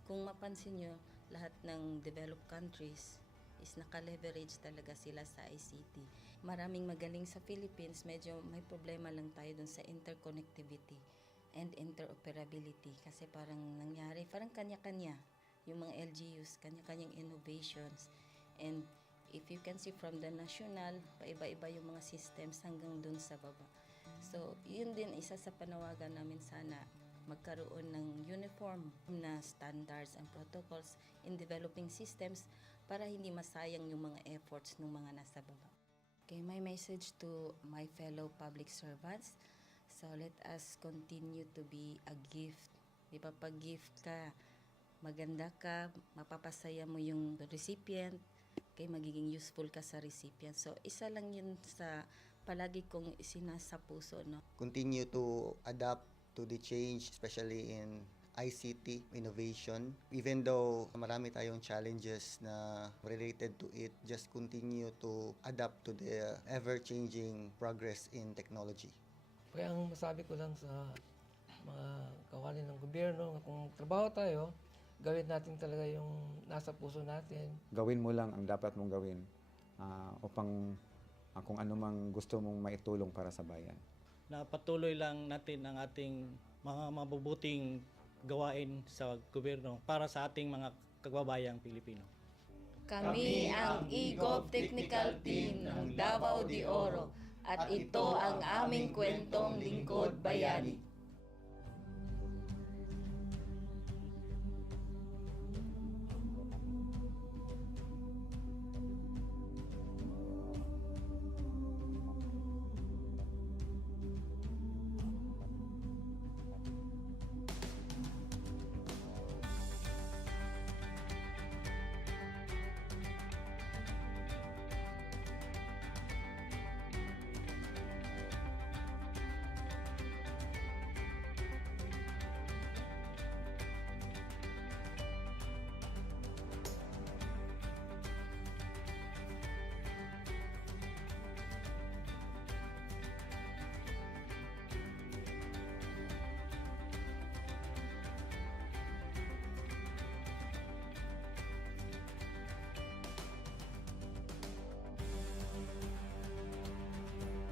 Kung mapansin nyo, lahat ng developed countries is naka-leverage talaga sila sa ICT. Maraming magaling sa Philippines, medyo may problema lang tayo dun sa interconnectivity and interoperability. Kasi parang nangyari, parang kanya-kanya yung mga LGUs, kanya-kanyang innovations. And if you can see from the national, paiba-iba yung mga systems hanggang dun sa baba. So, yun din isa sa panawagan namin sana magkaroon ng uniform na standards and protocols in developing systems para hindi masayang yung mga efforts ng mga nasa baba. Okay, my message to my fellow public servants, so let us continue to be a gift. Di ba, pag gift ka, maganda ka, mapapasaya mo yung recipient, kay magiging useful ka sa recipient. So, isa lang yun sa palagi kong isinasa puso, no? Continue to adapt to the change, especially in ICT innovation. Even though marami tayong challenges na related to it, just continue to adapt to the ever-changing progress in technology. Kaya ang masabi ko lang sa mga kawani ng gobyerno, kung trabaho tayo, gawin natin talaga yung nasa puso natin. Gawin mo lang ang dapat mong gawin upang kung ano mang gusto mong maitulong para sa bayan. Na patuloy lang natin ang ating mga mabubuting gawain sa gobyerno para sa ating mga kababayang Pilipino. Kami ang EGOV Technical Team ng Davao de Oro at ito ang aming kwentong lingkod bayani.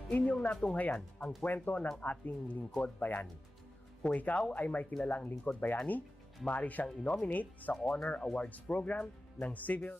Inyong natunghayan ang kwento ng ating lingkod bayani. Kung ikaw ay may kilalang lingkod bayani, maaari siyang i-nominate sa Honor Awards Program ng Civil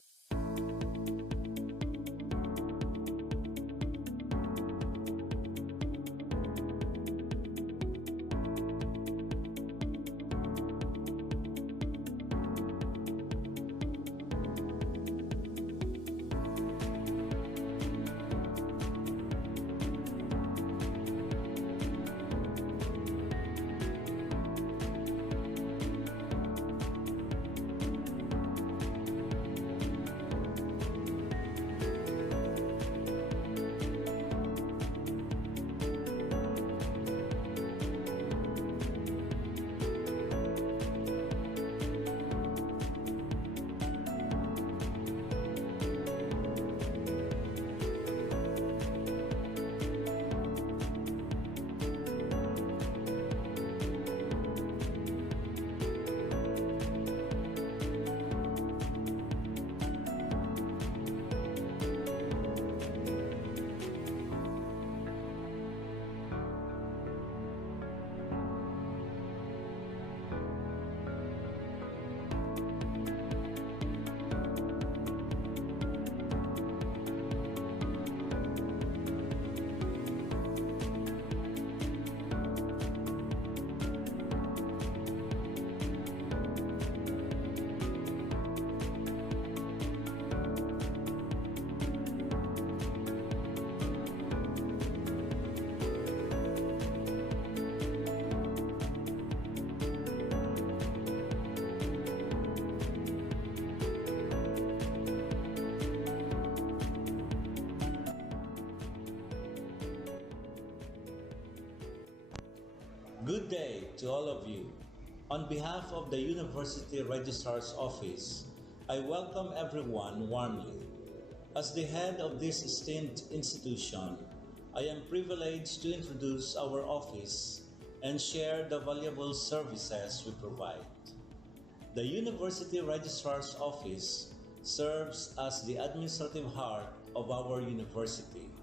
Good day to all of you. On behalf of the University Registrar's Office, I welcome everyone warmly. As the head of this esteemed institution, I am privileged to introduce our office and share the valuable services we provide. The University Registrar's Office serves as the administrative heart of our university,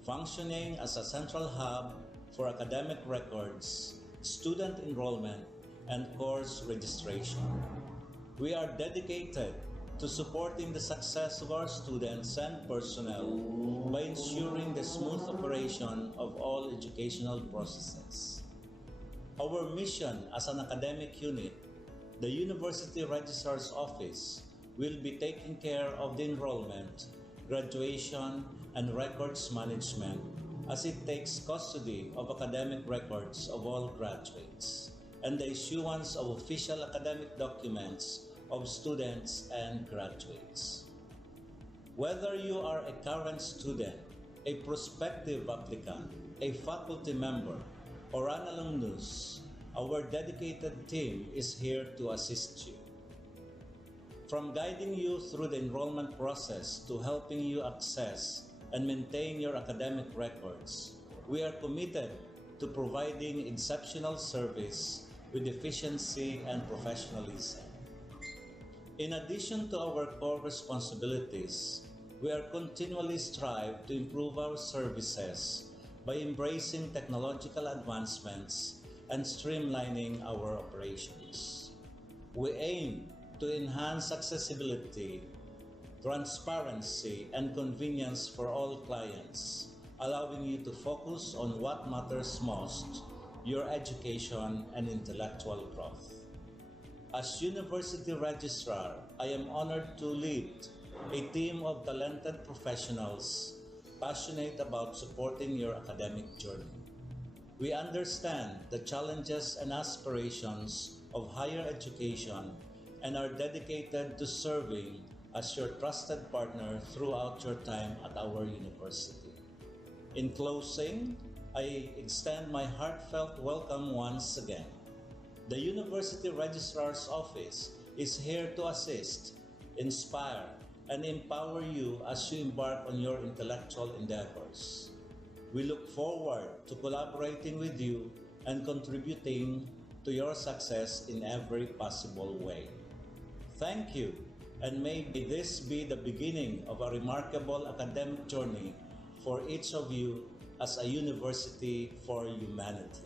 functioning as a central hub for academic records, student enrollment, and course registration. We are dedicated to supporting the success of our students and personnel by ensuring the smooth operation of all educational processes. Our mission as an academic unit, the University Registrar's Office, will be taking care of the enrollment, graduation, and records management as it takes custody of academic records of all graduates. and the issuance of official academic documents of students and graduates. Whether you are a current student, a prospective applicant, a faculty member, or an alumnus, our dedicated team is here to assist you. From guiding you through the enrollment process to helping you access and maintain your academic records, we are committed to providing exceptional service with efficiency and professionalism. In addition to our core responsibilities, we are continually strive to improve our services by embracing technological advancements and streamlining our operations. We aim to enhance accessibility, transparency, and convenience for all clients, allowing you to focus on what matters most, your education and intellectual growth. As University Registrar, I am honored to lead a team of talented professionals passionate about supporting your academic journey. We understand the challenges and aspirations of higher education and are dedicated to serving as your trusted partner throughout your time at our university. In closing, I extend my heartfelt welcome once again. The University Registrar's Office is here to assist, inspire, and empower you as you embark on your intellectual endeavors. We look forward to collaborating with you and contributing to your success in every possible way. Thank you, and may this be the beginning of a remarkable academic journey for each of you as a university for humanity.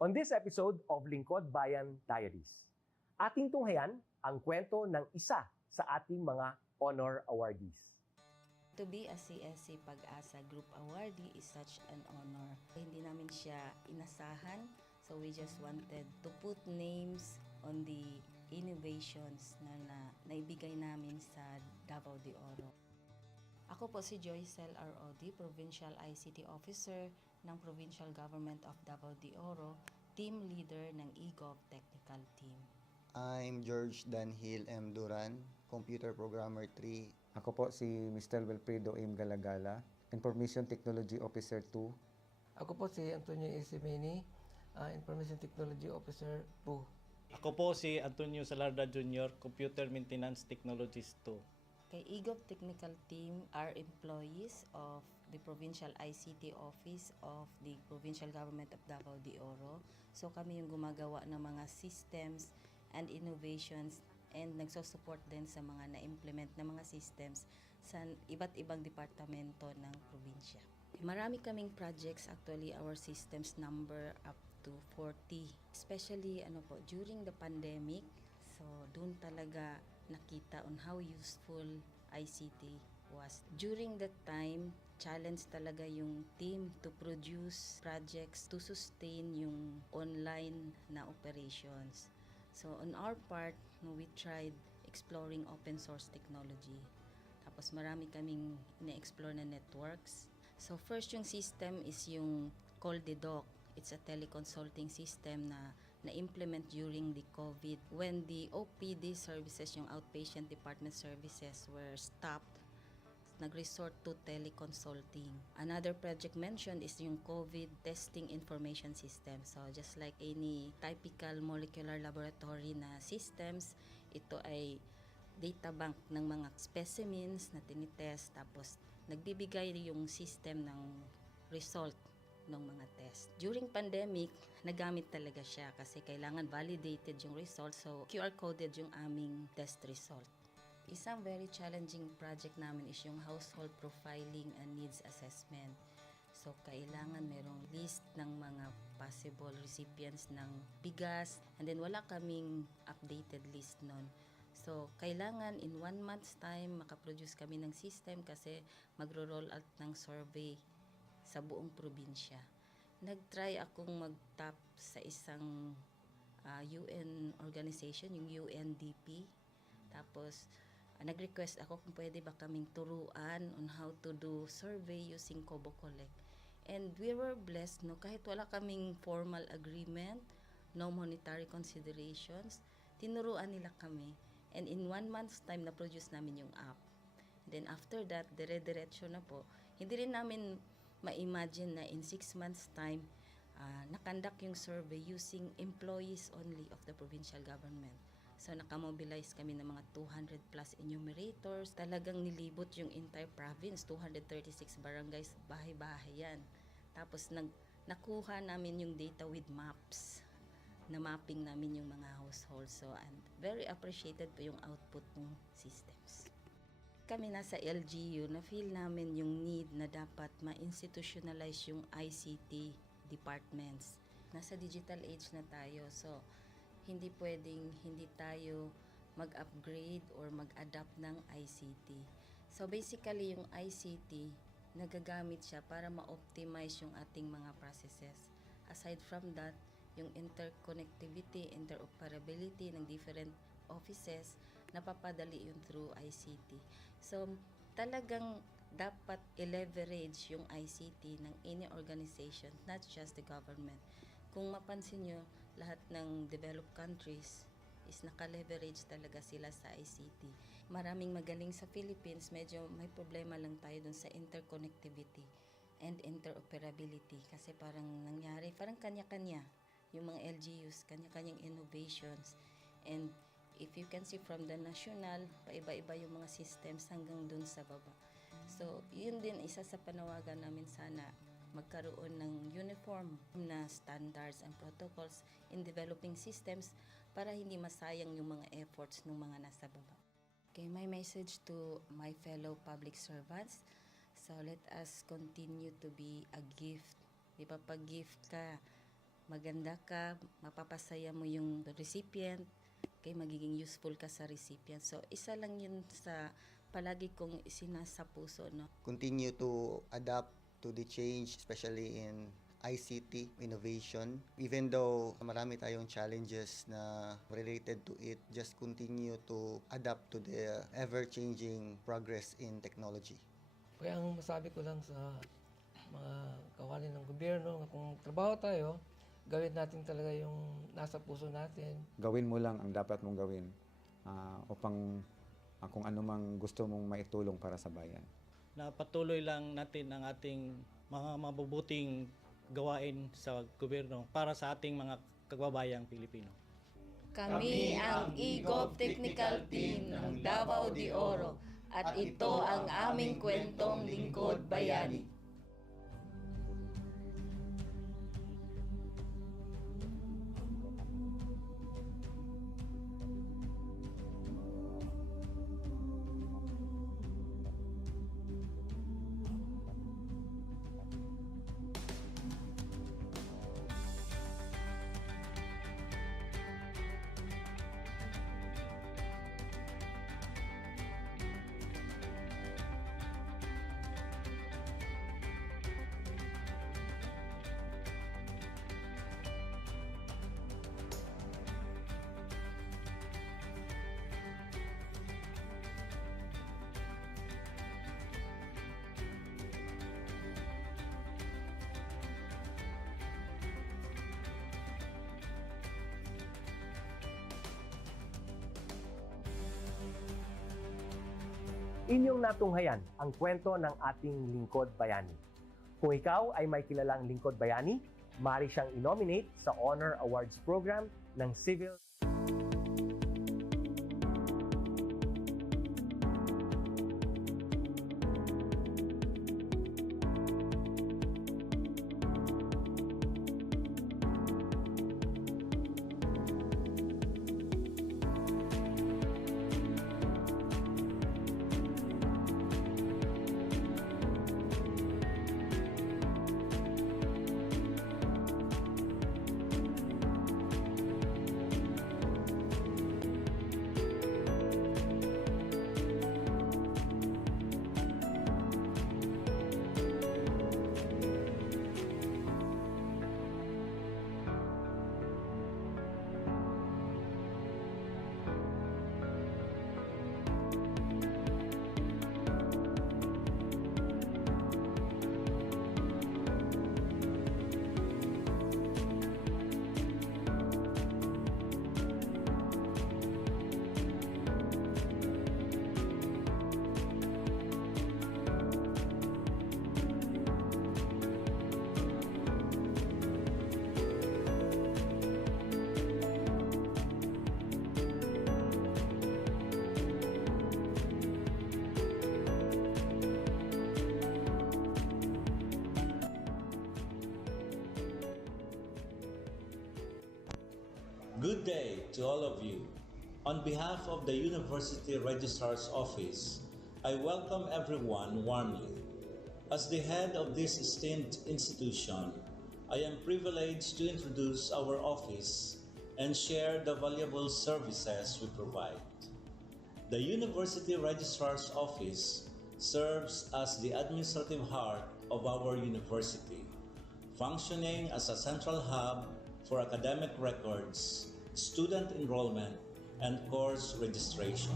On this episode of Lingkod Bayan Diaries, ating tunghayan ang kwento ng isa sa ating mga honor awardees. To be a CSC Pag-asa Group Awardee is such an honor. Hindi namin siya inasahan, so we just wanted to put names on the innovations na naibigay namin sa Davao de Oro. Ako po si Joycel R. Odi, Provincial ICT Officer ng Provincial Government of Davao de Oro, Team Leader ng eGov Technical Team. I'm George Danhil M. Duran, Computer Programmer 3. Ako po si Mr. Wilfredo M. Galagala, Information Technology Officer 2. Ako po si Antonio Isimini, Information Technology Officer 2. Ako po si Antonio Salarda Jr., Computer Maintenance Technologist 2. Kay eGov Technical Team are employees of the Provincial ICT Office of the Provincial Government of Davao de Oro. So kami yung gumagawa ng mga systems and innovations and nagsusupport din sa mga na-implement na mga systems sa iba't ibang departamento ng probinsya. Marami kaming projects, actually our systems number up to 40. Especially during the pandemic, so doon talaga nakita on how useful ICT was. During that time, challenge talaga yung team to produce projects to sustain yung online na operations. So on our part, we tried exploring open source technology. Tapos marami kaming ina-explore na networks. So first yung system is yung CallDedoc. It's a teleconsulting system na na-implement during the COVID. When the OPD services, yung outpatient department services were stopped, nag-resort to teleconsulting. Another project mentioned is yung COVID testing information system. So just like any typical molecular laboratory na systems, ito ay data bank ng mga specimens na tinitest, tapos nagbibigay yung system ng result ng mga test. During pandemic, nagamit talaga siya kasi kailangan validated yung result. So QR coded yung aming test result. Isang very challenging project namin is yung household profiling and needs assessment. So, kailangan merong list ng mga possible recipients ng bigas, and then wala kaming updated list nun. So, kailangan in 1 month's time makaproduce kami ng system kasi magro-roll out ng survey sa buong probinsya. Nag-try akong mag-tap sa isang UN organization, yung UNDP. Tapos, nag-request ako kung pwede ba kaming turuan on how to do survey using Kobo Collect. And we were blessed, kahit wala kaming formal agreement, no monetary considerations, tinuruan nila kami. And in 1 month's time, na-produce namin yung app. Then after that, dire-diretso na po. Hindi rin namin ma-imagine na in 6 months' time, nakandak yung survey using employees only of the provincial government. So, nakamobilize kami ng mga 200 plus enumerators. Talagang nilibot yung entire province, 236 barangays, bahay-bahay yan. Tapos, nakuha namin yung data with maps. Na-mapping namin yung mga households. So, and very appreciated po yung output ng systems. Kami nasa LGU, na-feel namin yung need na dapat ma-institutionalize yung ICT departments. Nasa digital age na tayo, so hindi pwedeng hindi tayo mag-upgrade or mag-adapt ng ICT. So basically yung ICT, nagagamit siya para ma-optimize yung ating mga processes. Aside from that, yung interconnectivity, interoperability ng different offices, napapadali yun through ICT. So talagang dapat i-leverage yung ICT ng any organization, not just the government. Kung mapansin nyo, lahat ng developed countries is naka-leverage talaga sila sa ICT. Maraming magaling sa Philippines, medyo may problema lang tayo dun sa interconnectivity and interoperability kasi parang nangyari, parang kanya-kanya yung mga LGUs, kanya-kanyang innovations. And if you can see from the national, paiba-iba yung mga systems hanggang dun sa baba. So, yun din isa sa panawagan namin sana magkaroon ng uniform na standards and protocols in developing systems para hindi masayang yung mga efforts ng mga nasa baba. Okay, my message to my fellow public servants, so let us continue to be a gift. Di ba, pag gift ka, maganda ka, mapapasaya mo yung recipient, kay magiging useful ka sa recipient. So, isa lang yun sa palagi kong isinasa puso, no? Continue to adapt to the change, especially in ICT innovation. Even though marami tayong challenges na related to it, just continue to adapt to the ever-changing progress in technology. Kaya ang masabi ko lang sa mga kawani ng gobyerno, kung trabaho tayo, gawin natin talaga yung nasa puso natin. Gawin mo lang ang dapat mong gawin upang kung ano mang gusto mong maitulong para sa bayan. Na patuloy lang natin ang ating mga mabubuting gawain sa gobyerno para sa ating mga kababayang Pilipino. Kami ang EGOV Technical Team ng Davao de Oro at ito ang aming kwentong lingkod bayani. Inyong natunghayan ang kwento ng ating lingkod bayani. Kung ikaw ay may kilalang lingkod bayani, maaari siyang i-nominate sa Honor Awards Program ng Civil Good day to all of you. On behalf of the University Registrar's Office, I welcome everyone warmly. As the head of this esteemed institution, I am privileged to introduce our office and share the valuable services we provide. The University Registrar's Office serves as the administrative heart of our university, functioning as a central hub for academic records, student enrollment, and course registration.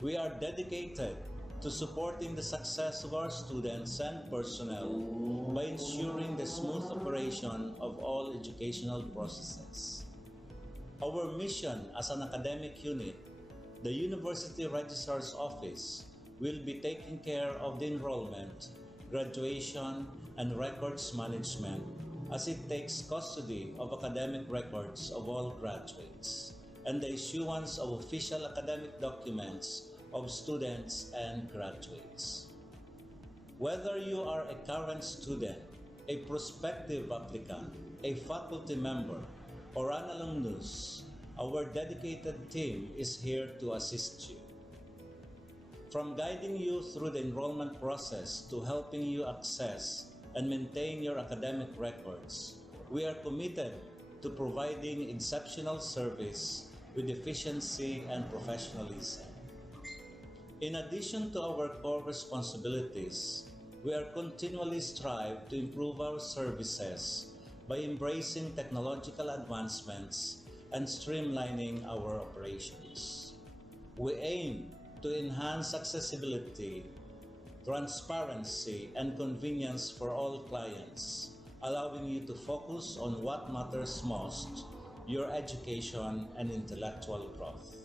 We are dedicated to supporting the success of our students and personnel by ensuring the smooth operation of all educational processes. Our mission as an academic unit, the University Registrar's Office, will be taking care of the enrollment, graduation, and records management as it takes custody of academic records of all graduates and the issuance of official academic documents of students and graduates. Whether you are a current student, a prospective applicant, a faculty member, or an alumnus, our dedicated team is here to assist you. From guiding you through the enrollment process to helping you access and maintain your academic records, We are committed to providing exceptional service with efficiency and professionalism. In addition to our core responsibilities, we are continually strive to improve our services by embracing technological advancements and streamlining our operations. We aim to enhance accessibility, transparency, and convenience for all clients, allowing you to focus on what matters most, your education and intellectual growth.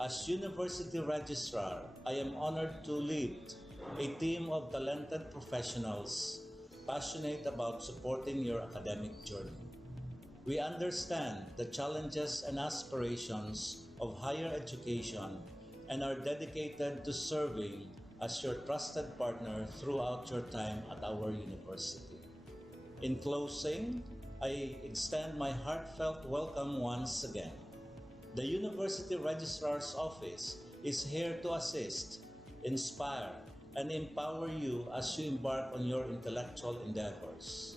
As University Registrar, I am honored to lead a team of talented professionals passionate about supporting your academic journey. We understand the challenges and aspirations of higher education and are dedicated to serving as your trusted partner throughout your time at our university. In closing, I extend my heartfelt welcome once again. The University Registrar's Office is here to assist, inspire, and empower you as you embark on your intellectual endeavors.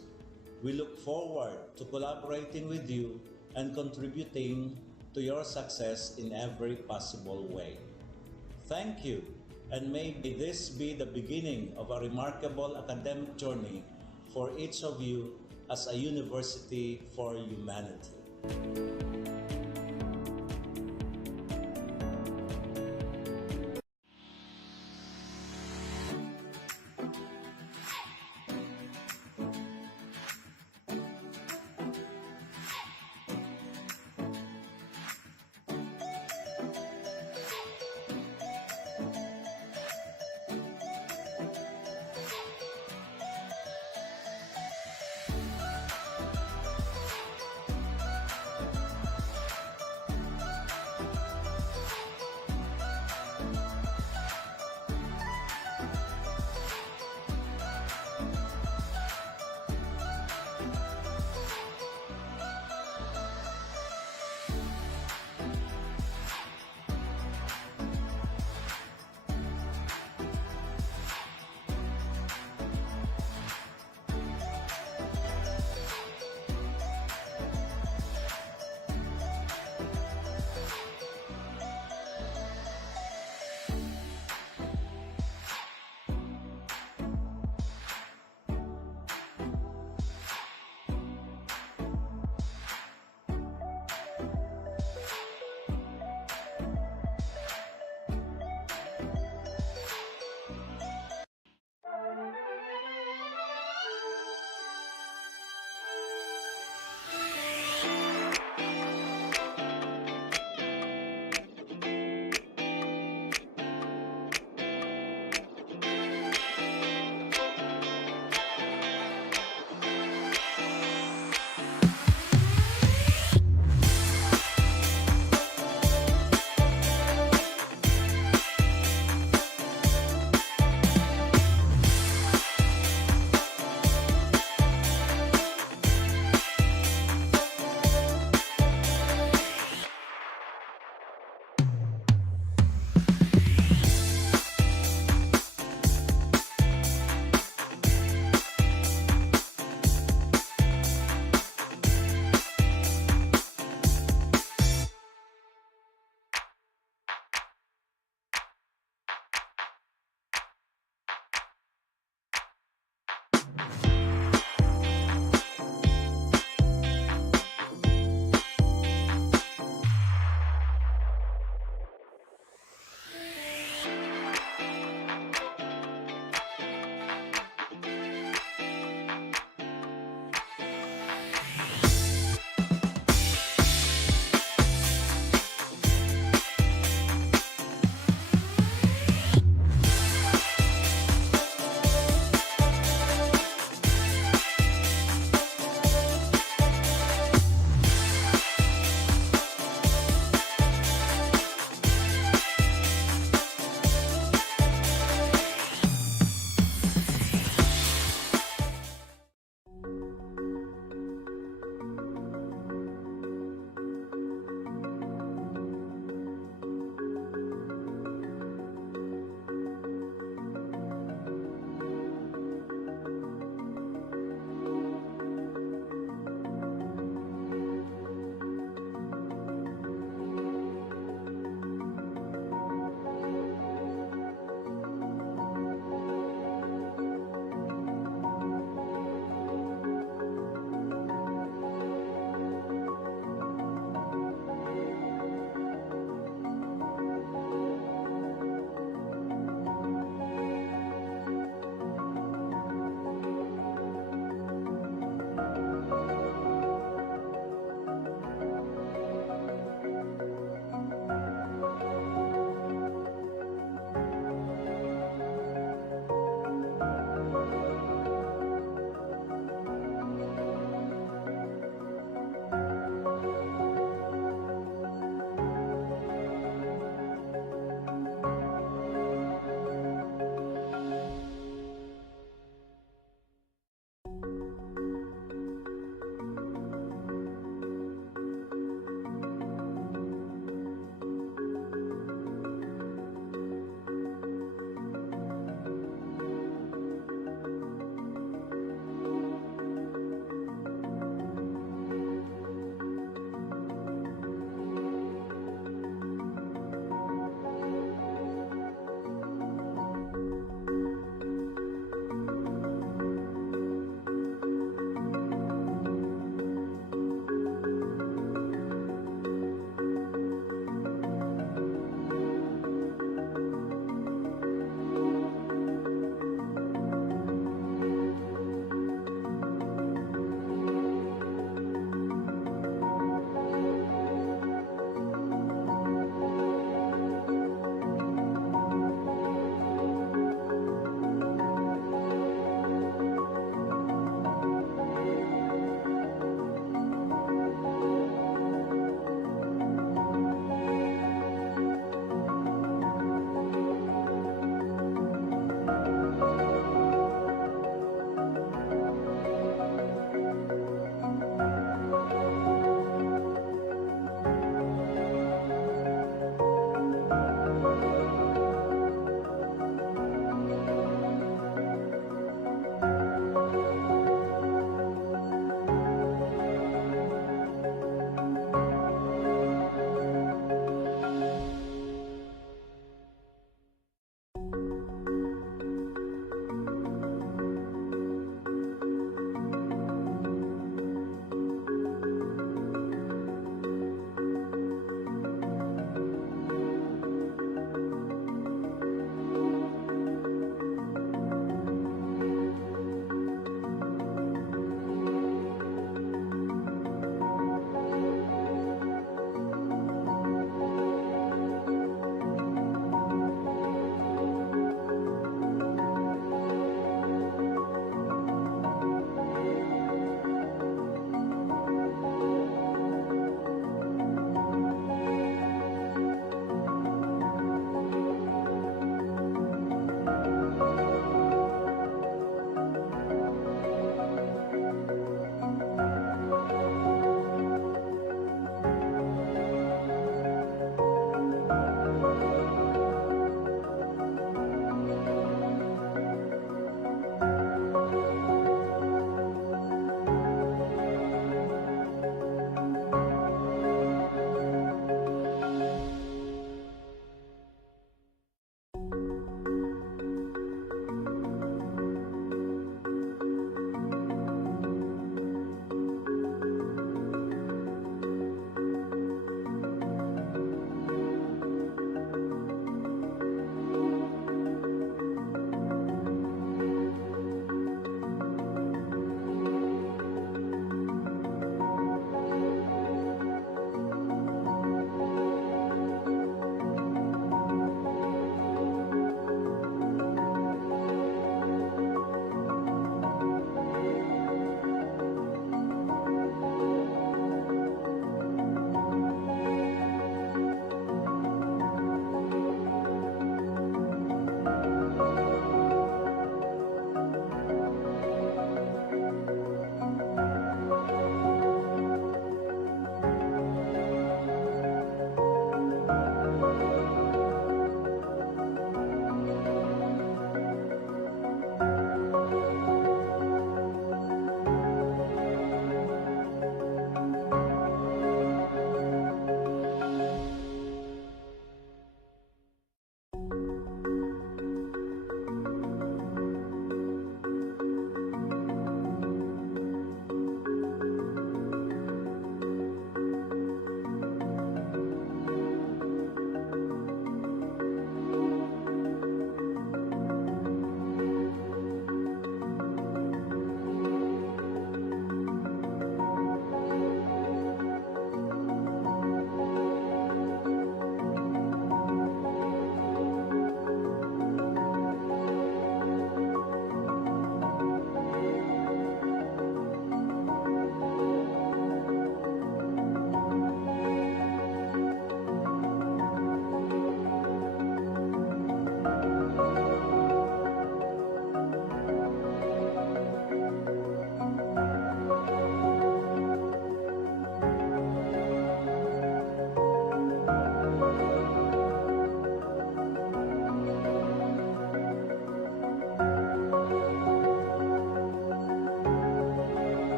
We look forward to collaborating with you and contributing to your success in every possible way. Thank you, and may this be the beginning of a remarkable academic journey for each of you as a university for humanity.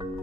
Bayan.